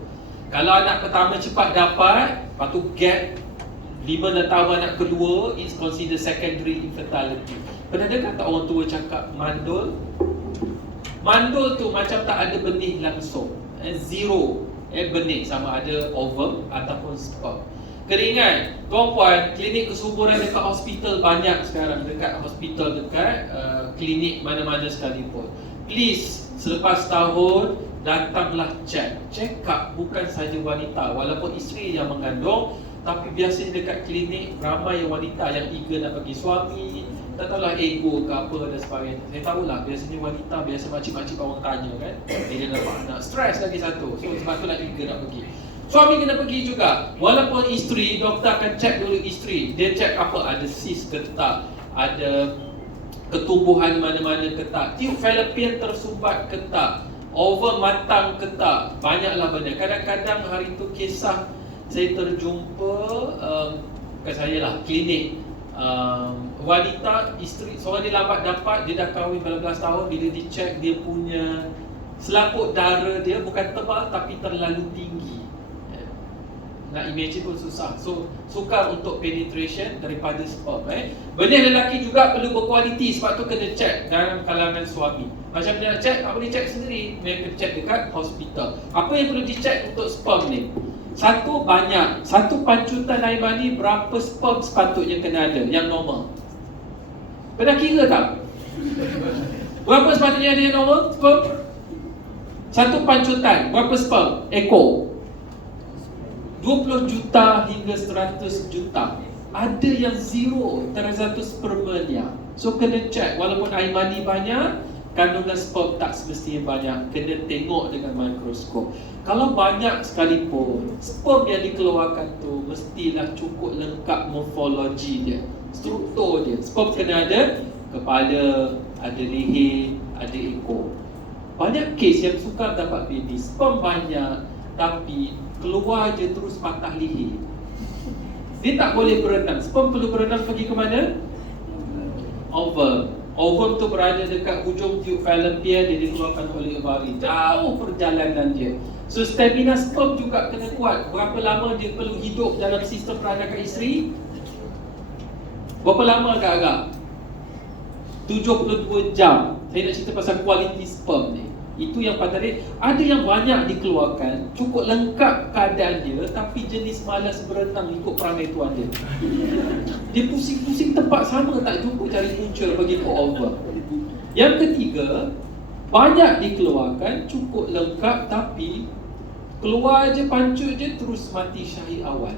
Kalau anak pertama cepat dapat, lepas tu gap 5 tahun anak kedua, it's consider secondary infertility. Pernah dengar tak orang tua cakap mandul? Mandul tu macam tak ada benih langsung, zero benih, sama ada ovum ataupun sperm. Kena ingat, tuan-puan, klinik kesuburan dekat hospital banyak sekarang. Dekat hospital, dekat klinik mana-mana sekalipun. Please, selepas tahun, datanglah check. Check up bukan sahaja wanita. Walaupun isteri yang mengandung, tapi biasanya dekat klinik, ramai wanita yang eager nak bagi suami. Tak tahulah ego ke apa dan sebagainya. Saya tahulah, biasanya wanita, biasa makcik-makcik orang tanya kan. Dia dapat anak, stres lagi satu. So, sebab tu lah eager nak pergi. Suami kena pergi juga. Walaupun isteri, doktor akan cek dulu isteri. Dia cek apa, ada cyst ke tak, ada ketumbuhan mana-mana ke tak, tube fallopian tersumbat ke tak, ovum matang ke tak. Banyaklah benda. Kadang-kadang hari tu kisah saya terjumpa, bukan saya lah, klinik, wanita, isteri, seorang dia lambat dapat, dia dah kahwin 18 tahun. Bila dicek, dia punya selaput darah dia bukan tebal tapi terlalu tinggi. Nak imagine pun susah. So, sukar untuk penetration daripada sperm. Benih lelaki juga perlu berkualiti, sebab tu kena check dalam kalangan suami. Macam dia nak check, tak boleh check sendiri. Dia kena check dekat hospital. Apa yang perlu di-check untuk sperm ni? Satu, banyak. Satu pancutan air mani, berapa sperm sepatutnya kena ada, yang normal. Pernah kira tak? Berapa sepatutnya ada yang normal sperm? Satu pancutan, berapa sperm? Ekor. 20 juta hingga 100 juta. Ada yang zero, terzatus spermanya. So kena check, walaupun air mani banyak, kandungan sperm tak semestinya banyak. Kena tengok dengan mikroskop. Kalau banyak sekalipun, sperm yang dikeluarkan tu mestilah cukup lengkap morfologi dia, struktur dia. Sperm kena ada kepala, ada leher, ada ekor. Banyak kes yang sukar dapat baby, sperm banyak tapi keluar je terus patah leher. Dia tak boleh berenang. Sperm perlu berenang pergi ke mana? Ovum. Ovum tu berada dekat hujung tube fallopian, dia dikeluarkan oleh ovari. Jauh perjalanan dia. So stamina sperm juga kena kuat. Berapa lama dia perlu hidup dalam sistem peranakan isteri? Berapa lama agak-agak? 72 jam. Saya nak cerita pasal kualiti sperm ni. Itu yang patah. Ada yang banyak dikeluarkan, cukup lengkap keadaan dia, tapi jenis malas berenang ikut perangai tuan dia. Dia pusing-pusing tempat sama, tak jumpa cari punca bagi ke ovum. Yang ketiga, banyak dikeluarkan, cukup lengkap, tapi keluar je, pancut je, terus mati syahid awal.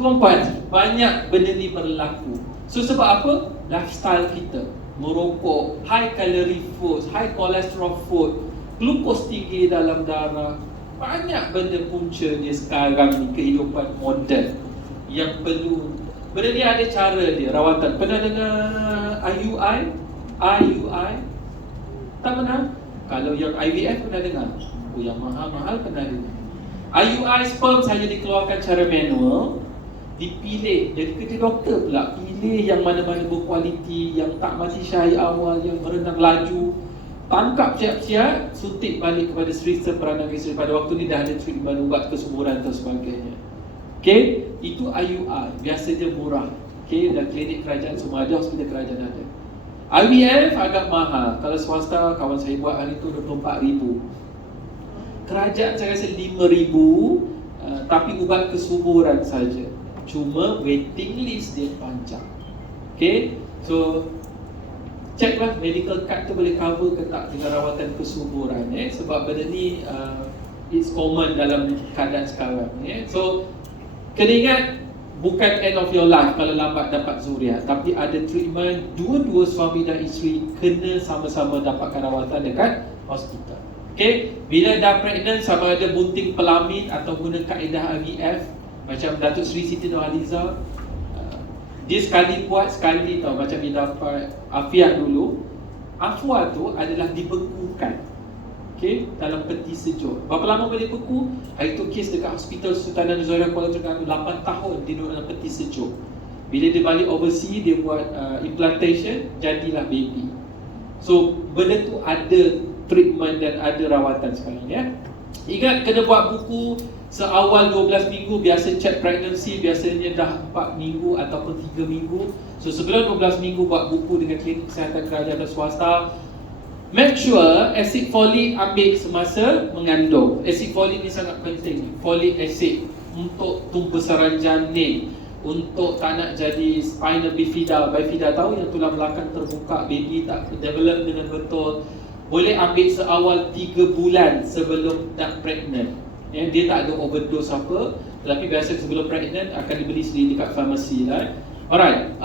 Tuan-puan, banyak benda ni berlaku. So sebab apa? Lifestyle kita, merokok, high calorie food, high cholesterol food, glukos tinggi dalam darah. Banyak benda punca dia sekarang ni, kehidupan moden yang perlu. Benda ni ada cara dia, rawatan. Pernah dengar IUI? IUI? Tak pernah? Kalau yang IVF pernah dengar? Oh, yang mahal-mahal pernah dengar. IUI sperm saja dikeluarkan secara manual, dipilih. Jadi kerja doktor pula pilih yang mana-mana berkualiti, yang tak mati syahid awal, yang berenang laju, tangkap siap-siap, suntik balik kepada sistem peranakan isteri. Pada waktu ni dah ada treatment ubat kesuburan dan sebagainya. Okay, itu IUI, biasanya murah. Okay, dan klinik kerajaan semua ada, hospital kerajaan ada. IVF agak mahal. Kalau swasta, kawan saya buat hari tu 24,000. Kerajaan saya rasa 5,000, tapi ubat kesuburan saja. Cuma waiting list dia panjang. Okay, so checklah medical card tu boleh cover ke tak dengan rawatan kesuburan. Sebab benda ni it's common dalam keadaan sekarang. So kena ingat, bukan end of your life kalau lambat dapat zuriat, tapi ada treatment. Dua-dua suami dan isteri kena sama-sama dapatkan rawatan dekat hospital. Okay, bila dah pregnant, sama ada bunting pelamin atau guna kaedah IVF macam Datuk Seri Siti Nurhaliza, dia sekali buat sekali tau. Macam dia dapat afiat dulu, afwa tu adalah dibekukan, okay, dalam peti sejuk. Berapa lama boleh beku? Hari tu kes dekat Hospital Sultanah Nurhaliza Kuala Terengganu 8 tahun dia duduk dalam peti sejuk. Bila dia balik overseas, dia buat implantation, jadilah baby. So benda tu ada treatment dan ada rawatan sekarang, ya. Ingat kena buat buku seawal 12 minggu. Biasa check pregnancy biasanya dah 4 minggu ataupun 3 minggu. So sebelum 12 minggu buat buku dengan klinik kesihatan kerajaan dan swasta. Make sure acid folic ambil semasa mengandung. Acid folic ni sangat penting. Folic acid untuk pembesaran janin, untuk tak nak jadi spina bifida. Bifida tahu yang tulang belakang terbuka, baby tak develop dengan betul. Boleh ambil seawal 3 bulan sebelum nak pregnant, ya. Dia tak ada overdose apa, tetapi biasa sebelum pregnant akan dibeli sendiri dekat farmasi lah. Alright,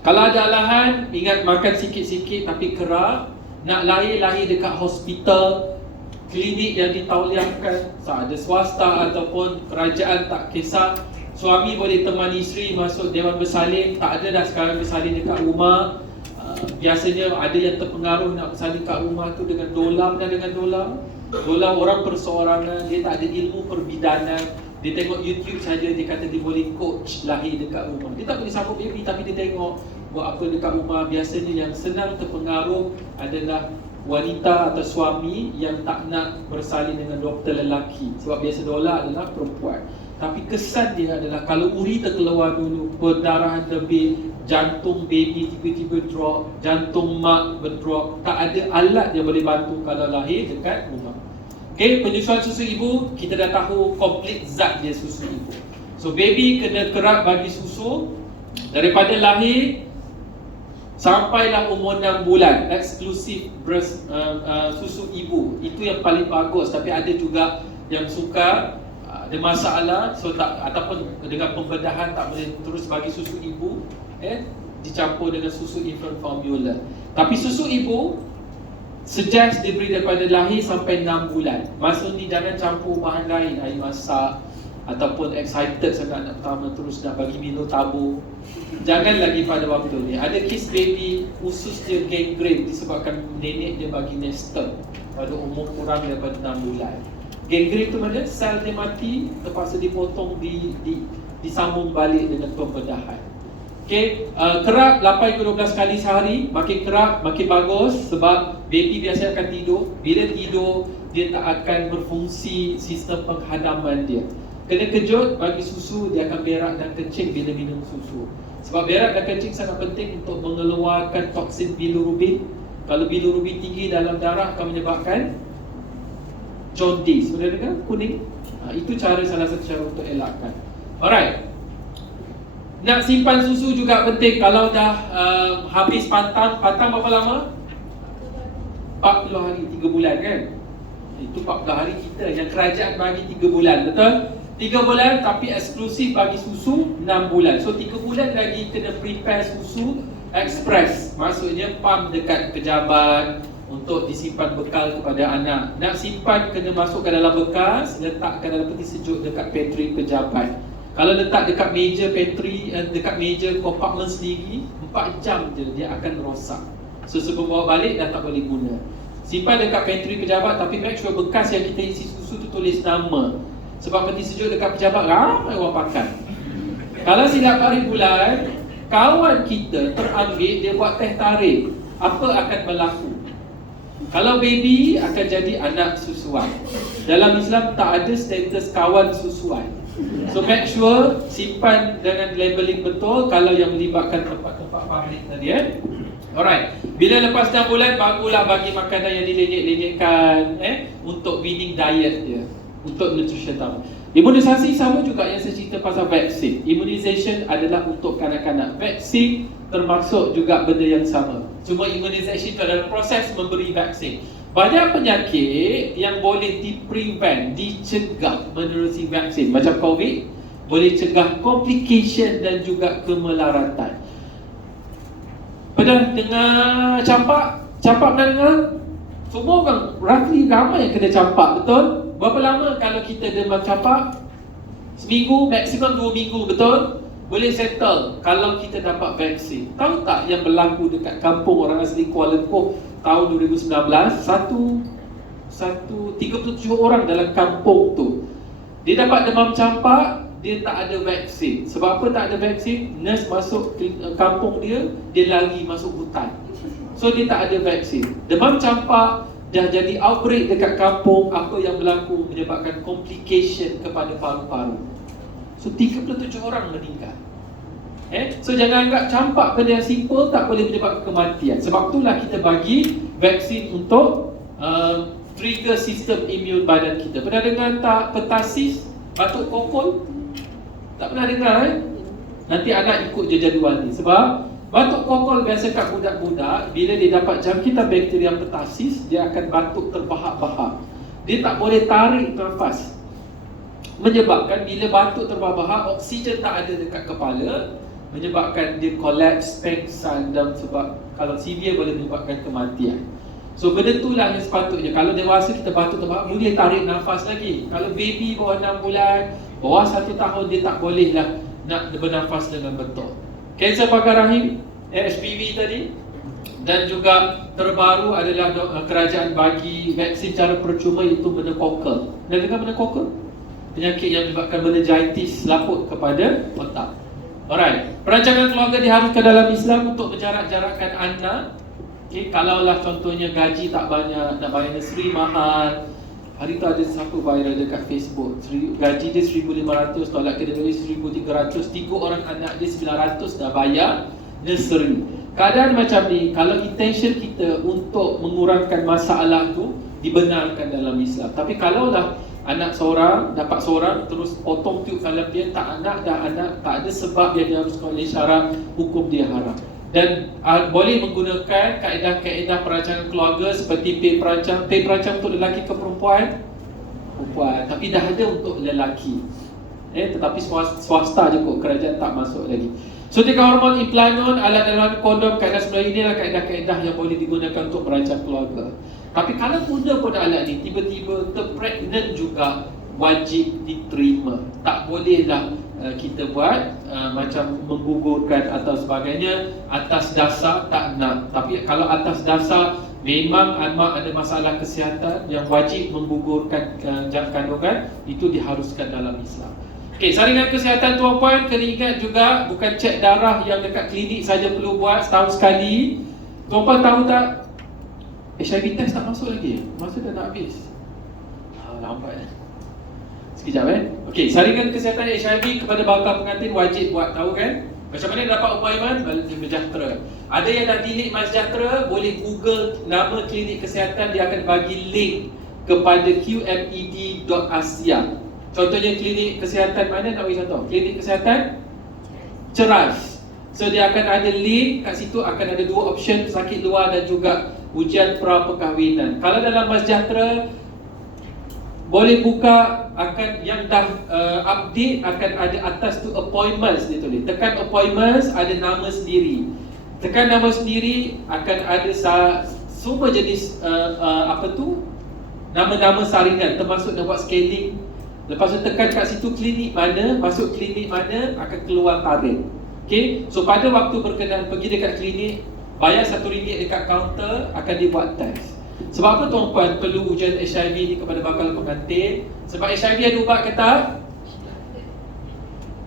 kalau ada alahan, ingat makan sikit-sikit tapi kerap. Nak lahir dekat hospital, klinik yang ditauliahkan, ada swasta ataupun kerajaan, tak kisah. Suami boleh temani isteri masuk dewan bersalin. Tak ada dah sekarang bersalin dekat rumah. Biasanya ada yang terpengaruh nak bersalin kat rumah tu dengan dolar dan dengan dolar. Dolar orang perseorangan, dia tak ada ilmu perbidanan. Dia tengok YouTube saja, dia kata dia boleh coach lahir dekat rumah. Dia tak boleh sambut baby tapi dia tengok buat apa dekat rumah. Biasanya yang senang terpengaruh adalah wanita atau suami yang tak nak bersalin dengan doktor lelaki. Sebab biasa dolar adalah perempuan. Tapi kesan dia adalah kalau uri terkeluar dulu, perdarahan lebih, jantung baby tiba-tiba drop, jantung mak berdrop, tak ada alat yang boleh bantu kalau lahir dekat rumah. Okay, penyusuan susu ibu, kita dah tahu komplit zat dia susu ibu. So baby kena kerap bagi susu daripada lahir sampailah umur 6 bulan, eksklusif breast, susu ibu. Itu yang paling bagus. Tapi ada juga yang suka ada masalah, so tak, ataupun dengan pembedahan tak boleh terus bagi susu ibu, dicampur dengan susu infant formula. Tapi susu ibu suggest diberi daripada lahir sampai 6 bulan. Masa ni jangan campur bahan lain, air masak ataupun excited sangat nak pertama terus nak bagi minum tabur. Jangan lagi pada waktu ni. Ada kes baby usus dia gangrene disebabkan nenek dia bagi Nestor pada umur kurang daripada 6 bulan. Gangrene tu mana? Sel dia mati, terpaksa dipotong, disambung balik dengan pembedahan. Okay, kerap 8-12 kali sehari. Makin kerap makin bagus. Sebab baby biasa akan tidur. Bila tidur, dia tak akan berfungsi sistem penghadaman dia. Kena kejut, bagi susu, dia akan berak dan kencing bila minum susu. Sebab berak dan kencing sangat penting untuk mengeluarkan toksin bilirubin. Kalau bilirubin tinggi dalam darah akan menyebabkan jaundice. Sudah dengar? Kuning. Itu salah satu cara untuk elakkan. Alright. Nak simpan susu juga penting. Kalau dah habis pantang berapa lama? 40 hari, 3 bulan kan? Itu 40 hari kita. Yang kerajaan bagi 3 bulan, betul? 3 bulan tapi eksklusif bagi susu 6 bulan. So 3 bulan lagi kena prepare susu express. Maksudnya pump dekat pejabat untuk disimpan bekal kepada anak. Nak simpan kena masukkan dalam bekas, letakkan dalam peti sejuk dekat pantry pejabat. Kalau letak dekat meja pantry, dekat meja compartment sendiri, 4 jam je dia akan rosak. So sebelum bawa balik dah tak boleh guna. Simpan dekat pantry pejabat tapi make sure bekas yang kita isi susu tu tulis nama. Sebab peti sejuk dekat pejabat ramai orang pakai. Kalau silap hari bulan, kawan kita terambil, dia buat teh tarik, apa akan berlaku? Kalau baby akan jadi anak susuan. Dalam Islam tak ada status kawan susuan. So make sure simpan dengan labeling betul kalau yang melibatkan tempat-tempat public tadi. Alright. Bila lepas 6 bulan barulah bagi makanan yang dilenyek-lenyekkan untuk weaning diet dia, untuk nutrition tamu. Imunisasi sama juga yang saya cerita pasal vaksin. Immunization adalah untuk kanak-kanak. Vaksin termasuk juga benda yang sama. Cuma immunization itu adalah proses memberi vaksin. Banyak penyakit yang boleh di-prevent, dicegah menerusi vaksin. Macam COVID, boleh cegah complication dan juga kemelaratan. Pernah dengar campak? Campak pernah dengar? Semua orang roughly ramai yang kena campak, betul? Berapa lama kalau kita demam campak? Seminggu, maksimum 2 minggu, betul? Boleh settle kalau kita dapat vaksin. Tahu tak yang berlaku dekat kampung orang asli Kuala Lumpur tahun 2019? 37 orang dalam kampung tu, dia dapat demam campak, dia tak ada vaksin. Sebab apa tak ada vaksin? Nurse masuk kampung dia lari masuk hutan. So dia tak ada vaksin. Demam campak dah jadi outbreak dekat kampung. Apa yang berlaku menyebabkan complication kepada paru-paru. So 37 orang meninggal. So jangan anggap campak benda yang simple tak boleh menyebabkan kematian. Sebab itulah kita bagi vaksin untuk trigger sistem imun badan kita. Pernah dengar tak pertasis, batuk kokol? Tak pernah dengar Nanti anak ikut je jadual ni. Sebab batuk kokol biasa kat budak-budak, bila dia dapat jangkitan bakteria pertasis, dia akan batuk terbahak-bahak. Dia tak boleh tarik nafas, menyebabkan bila batuk terbahak-bahak, oksigen tak ada dekat kepala, menyebabkan dia collapse, pengsan, dan sebab kalau severe boleh menyebabkan kematian. So benda itulah yang sepatutnya. Kalau dewasa kita batuk terbahak, boleh tarik nafas lagi. Kalau baby bawah 6 bulan, bawah 1 tahun, dia tak boleh lah nak bernafas dengan betul. Kanser pagar rahim, HPV tadi, dan juga terbaru adalah kerajaan bagi vaksin cara percuma, iaitu meningokokal. Dah dengar meningokokal? Penyakit yang menyebabkan meningitis laput kepada otak. Alright, perancangan keluarga diharuskan dalam Islam untuk menjarak-jarakkan anak. Kalaulah contohnya gaji tak banyak, nak bayar nursery mahal. Hari tu ada satu viral dekat Facebook, gaji dia 1,500, tolak kedua 1,300, 3 orang anak dia 900 dah bayar nursery. Keadaan macam ni, kalau intention kita untuk mengurangkan masalah tu, dibenarkan dalam Islam. Tapi kalaulah anak seorang, dapat seorang, terus potong tube fallopian, tak anak, dah anak, tak ada sebab yang diharuskan oleh syarak, hukum dia haram. Dan boleh menggunakan kaedah-kaedah perancangan keluarga seperti pay perancang untuk lelaki ke perempuan? Perempuan, tapi dah ada untuk lelaki. Tetapi swasta je kot, kerajaan tak masuk lagi. Suntikan hormon, implanon, alat dalam kondom, kaedah sebenarnya inilah kaedah-kaedah yang boleh digunakan untuk merancang keluarga. Tapi kalau guna pun alat ni, tiba-tiba terpregnant juga, wajib diterima. Tak bolehlah kita buat macam menggugurkan atau sebagainya atas dasar tak nak. Tapi kalau atas dasar memang mak ada masalah kesihatan yang wajib menggugurkan kandungan, itu diharuskan dalam Islam. Okey, saringan kesihatan tuan-puan, kena ingat juga bukan cek darah yang dekat klinik saja perlu buat setahun sekali. Tuan-puan tahu tak, HIV test tak masuk lagi, masa dah nak habis. Lambat sekejap Okey, saringan kesihatan HIV kepada bakal pengantin wajib buat, tahu kan? Macam mana dapat appointment? MySejahtera. Ada yang dah delete MySejahtera, boleh Google nama klinik kesihatan, dia akan bagi link kepada qmed.asia. Contohnya klinik kesihatan mana, nak bagi contoh? Klinik kesihatan Ceras. So dia akan ada link, kat situ akan ada 2 option, sakit luar dan juga ujian pra perkahwinan. Kalau dalam MySejahtera boleh buka, akan yang dah update akan ada atas tu appointments, dia tulis. Tekan appointments, ada nama sendiri. Tekan nama sendiri, akan ada semua jenis nama-nama saringan, termasuk nak buat scaling. Lepas tu tekan kat situ klinik mana, masuk klinik mana, akan keluar tarikh. Okay, so pada waktu berkenaan pergi dekat klinik, bayar RM1 dekat kaunter, akan dibuat test. Sebab apa tuan-puan perlu ujian HIV ni kepada bakal pengantin? Sebab HIV ada ubat ke tak?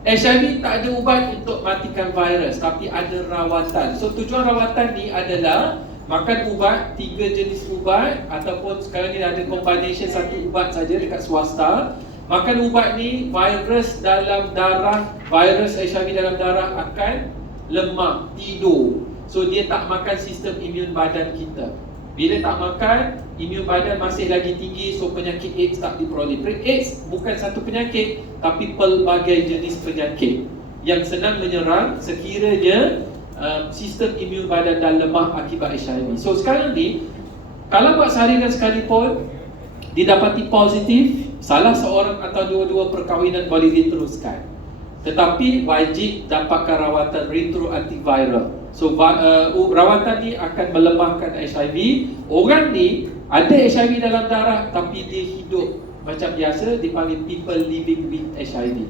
HIV tak ada ubat untuk matikan virus, tapi ada rawatan. So tujuan rawatan ni adalah makan ubat, 3 jenis ubat, ataupun sekarang ni ada combination 1 ubat saja dekat swasta. Makan ubat ni, virus dalam darah, virus HIV dalam darah akan lemah, tidur. So dia tak makan sistem imun badan kita. Bila tak makan, imun badan masih lagi tinggi, so penyakit AIDS tak diproliferate. AIDS bukan satu penyakit, tapi pelbagai jenis penyakit yang senang menyerang sekiranya sistem imun badan dah lemah akibat HIV. So sekarang ni, kalau buat saringan sekalipun didapati positif, salah seorang atau dua-dua perkahwinan boleh diteruskan. Tetapi wajib dapatkan rawatan retro antiviral. So rawatan ni akan melemahkan HIV. Orang ni ada HIV dalam darah tapi dia hidup macam biasa, dipanggil people living with HIV.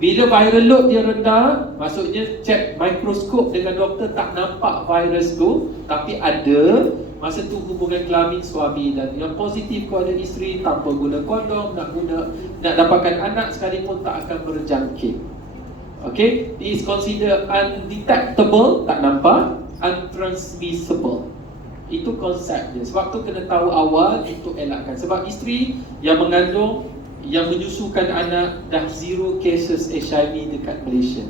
Bila viral load dia rendah, maksudnya cek mikroskop dengan doktor tak nampak virus tu, tapi ada. Masa tu hubungan kelamin suami dan yang positif kepada isteri tanpa guna kondom, nak dapatkan anak sekalipun tak akan berjangkit. Okay, it is considered undetectable, tak nampak, untransmissible. Itu konsepnya. Sebab tu kena tahu awal untuk elakkan. Sebab isteri yang mengandung, yang menyusukan anak dah 0 cases HIV dekat Malaysia.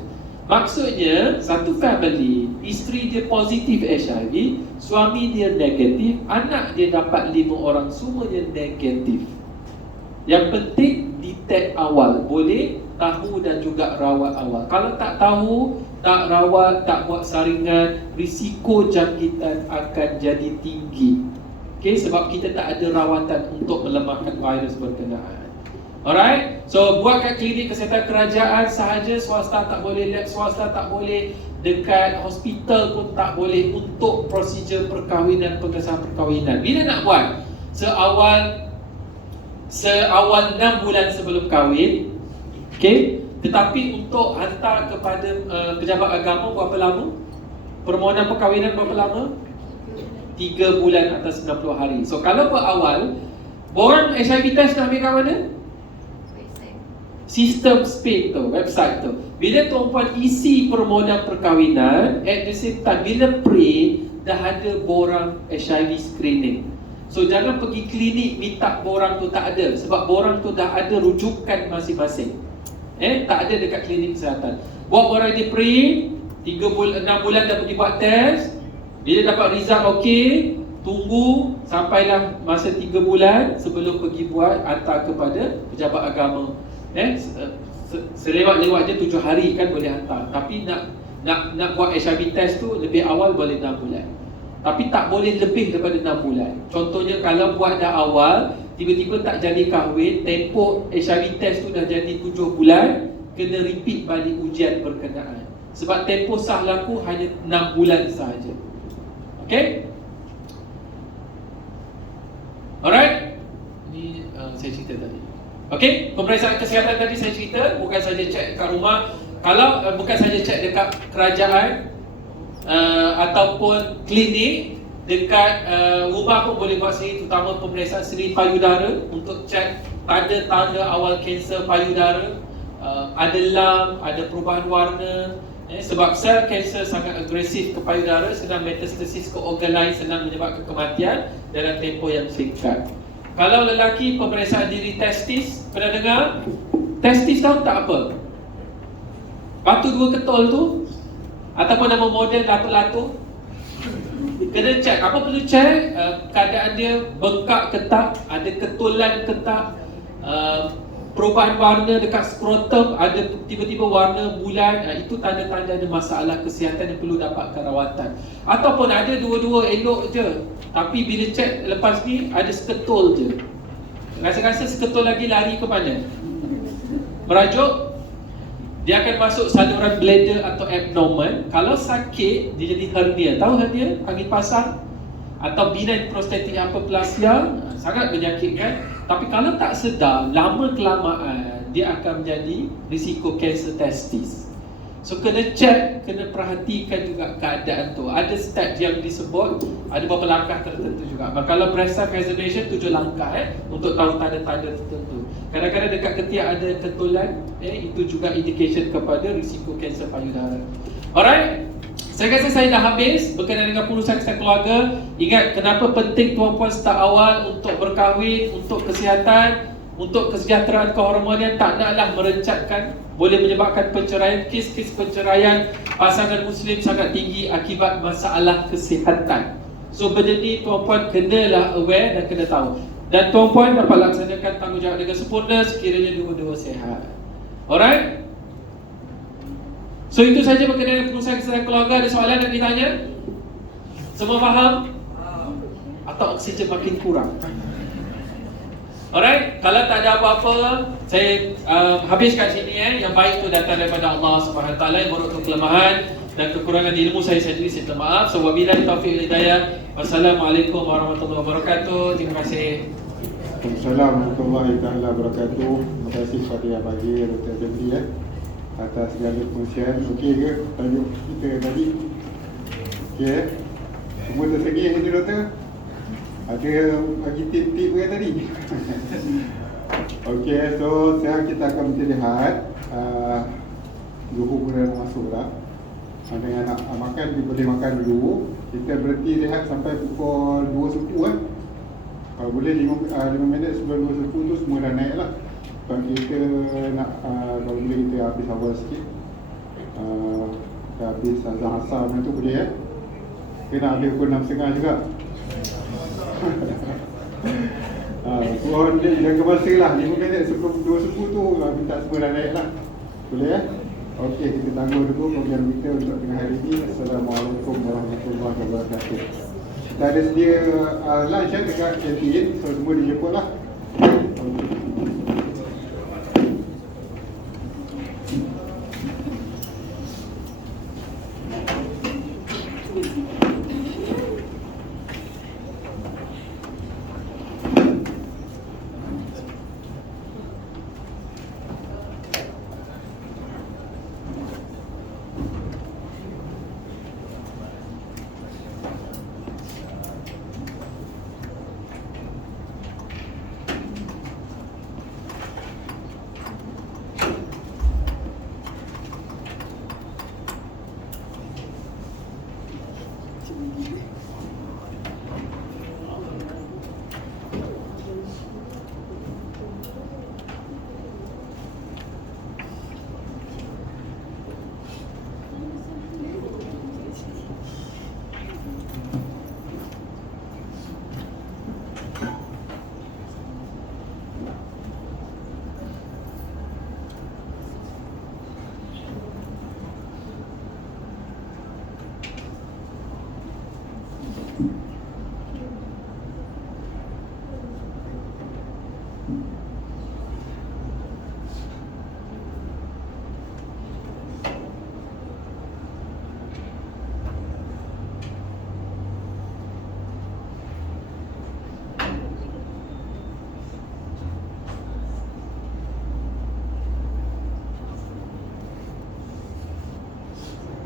Maksudnya, satu family, isteri dia positif HIV, suami dia negatif, anak dia dapat 5 orang, semua dia negatif. Yang penting, detect awal. Boleh tahu dan juga rawat awal. Kalau tak tahu, tak rawat, tak buat saringan, risiko jangkitan akan jadi tinggi. Okay, sebab kita tak ada rawatan untuk melemahkan virus berkenaan. Alright, so buat kat klinik kesihatan kerajaan sahaja, swasta tak boleh, lab swasta tak boleh, dekat hospital pun tak boleh untuk prosedur perkahwinan, pengesahan perkahwinan. Bila nak buat? Seawal 6 bulan sebelum kahwin. Okay, tetapi untuk hantar kepada pejabat agama berapa lama? Permohonan perkahwinan berapa lama? 3 bulan atau 90 hari. So kalau berawal, borang HIV test nak ambil kat mana? Sistem SPIN tu, website tu. Bila tuan-puan isi permohonan perkahwinan, at the same time, bila pre, dah ada borang HIV screening. So jangan pergi klinik minta borang tu, tak ada. Sebab borang tu dah ada rujukan masing-masing. Tak ada dekat klinik kesihatan. Buat borang dia pre, 6 bulan dah pergi buat test. Bila dapat result okey, tunggu sampailah masa 3 bulan sebelum pergi buat, hantar kepada pejabat agama. Selewat-lewat je 7 hari kan boleh hantar. Tapi nak buat HIV test tu lebih awal boleh 6 bulan. Tapi tak boleh lebih daripada 6 bulan. Contohnya kalau buat dah awal, tiba-tiba tak jadi kahwin, tempoh HIV test tu dah jadi 7 bulan, kena repeat balik ujian berkenaan. Sebab tempoh sah laku hanya 6 bulan sahaja. Okay? Alright? Ini saya cerita tadi. Okey, pemeriksaan kesihatan tadi saya cerita, bukan saja cek dekat rumah. Kalau bukan saja cek dekat kerajaan ataupun klinik, dekat rumah pun boleh buat sendiri, terutama pemeriksaan seri payudara untuk cek tanda-tanda awal kanser payudara. Ada lam, ada perubahan warna. Sebab sel kanser sangat agresif ke payudara, sedang metastasis ke organ lain, senang menyebabkan kematian dalam tempoh yang singkat. Kalau lelaki, pemeriksaan diri testis, pernah dengar? Testis tahu tak apa? Batu 2 ketol tu, ataupun nama model latu-latu. Kena cek, apa perlu cek? Keadaan dia bengkak ke tak, ada ketulan ke tak, perubahan warna dekat skrotum, ada tiba-tiba warna bulan, itu tanda-tanda ada masalah kesihatan yang perlu dapatkan rawatan. Ataupun ada dua-dua elok je, tapi bila cek lepas ni ada seketul je. Rasa-rasa seketul lagi lari ke mana? Merajuk, dia akan masuk saluran bladder atau abdomen. Kalau sakit, dia jadi hernia. Tahu hernia? Angin pasang atau benign prostatic hyperplasia, sangat menyakitkan. Tapi kalau tak sedar, lama kelamaan dia akan menjadi risiko kanser testis. So kena cek, kena perhatikan juga keadaan tu. Ada step yang disebut, ada beberapa langkah tertentu juga. Kalau breast self examination 7 langkah untuk tahu tanda-tanda tertentu. Kadang-kadang dekat ketiak ada ketulan, itu juga indication kepada risiko kanser payudara. Alright, saya rasa saya dah habis berkenaan dengan urusan kesihatan keluarga. Ingat kenapa penting tuan-puan start awal untuk berkahwin, untuk kesihatan, untuk kesejahteraan kehormonian. Tak naklah merencatkan, boleh menyebabkan perceraian. Kes-kes perceraian pasangan Muslim sangat tinggi akibat masalah kesihatan. So benda ni tuan-puan kenalah aware dan kena tahu. Dan tuan-puan dapat laksanakan tanggungjawab dengan sempurna sekiranya dua-dua sihat. Alright? So itu saja berkenaan pengurusan kesihatan keluarga. Ada soalan nak ditanya? Semua faham? Atau oksigen makin kurang? Alright, kalau tak ada apa-apa, saya habis kat sini. Yang baik tu datang daripada Allah SWT, yang buruk tu kelemahan. dan kekurangan ilmu saya sendiri, saya minta maaf. So wabillahi taufiq wal hidayah. Wassalamualaikum warahmatullahi wabarakatuh. Terima kasih. Assalamualaikum warahmatullahi wabarakatuh. Terima kasih kepada yang bagi Dr. Effendi atas segala perkongsian. Okey ke tajuk kita tadi? Okey. Semua tersegi ni doktor? Ada bagi tip-tip ke tadi? Okey, so sekarang kita akan melihat Zuhur pun dah masuk dah. Dengan nak makan, dia boleh makan dulu. Kita berhenti rehat sampai pukul 2 suku Kalau boleh 5 minit sebelum 2 suku tu semua dah naik lah. Sebab kita nak, kalau boleh kita habis awal sikit. Kita habis azan asar macam tu boleh ya. Kita nak habis pukul 6.30 juga. Tuan dia jaga masa lah, 5 minit sebelum 2 suku tu minta semua dah naik lah. Boleh ya? Okey, kita tangguh dulu program kita untuk tengah hari ini. Assalamualaikum warahmatullahi wabarakatuh. Kita ada sedia lunch dekat kantin, so semua dijemput lah.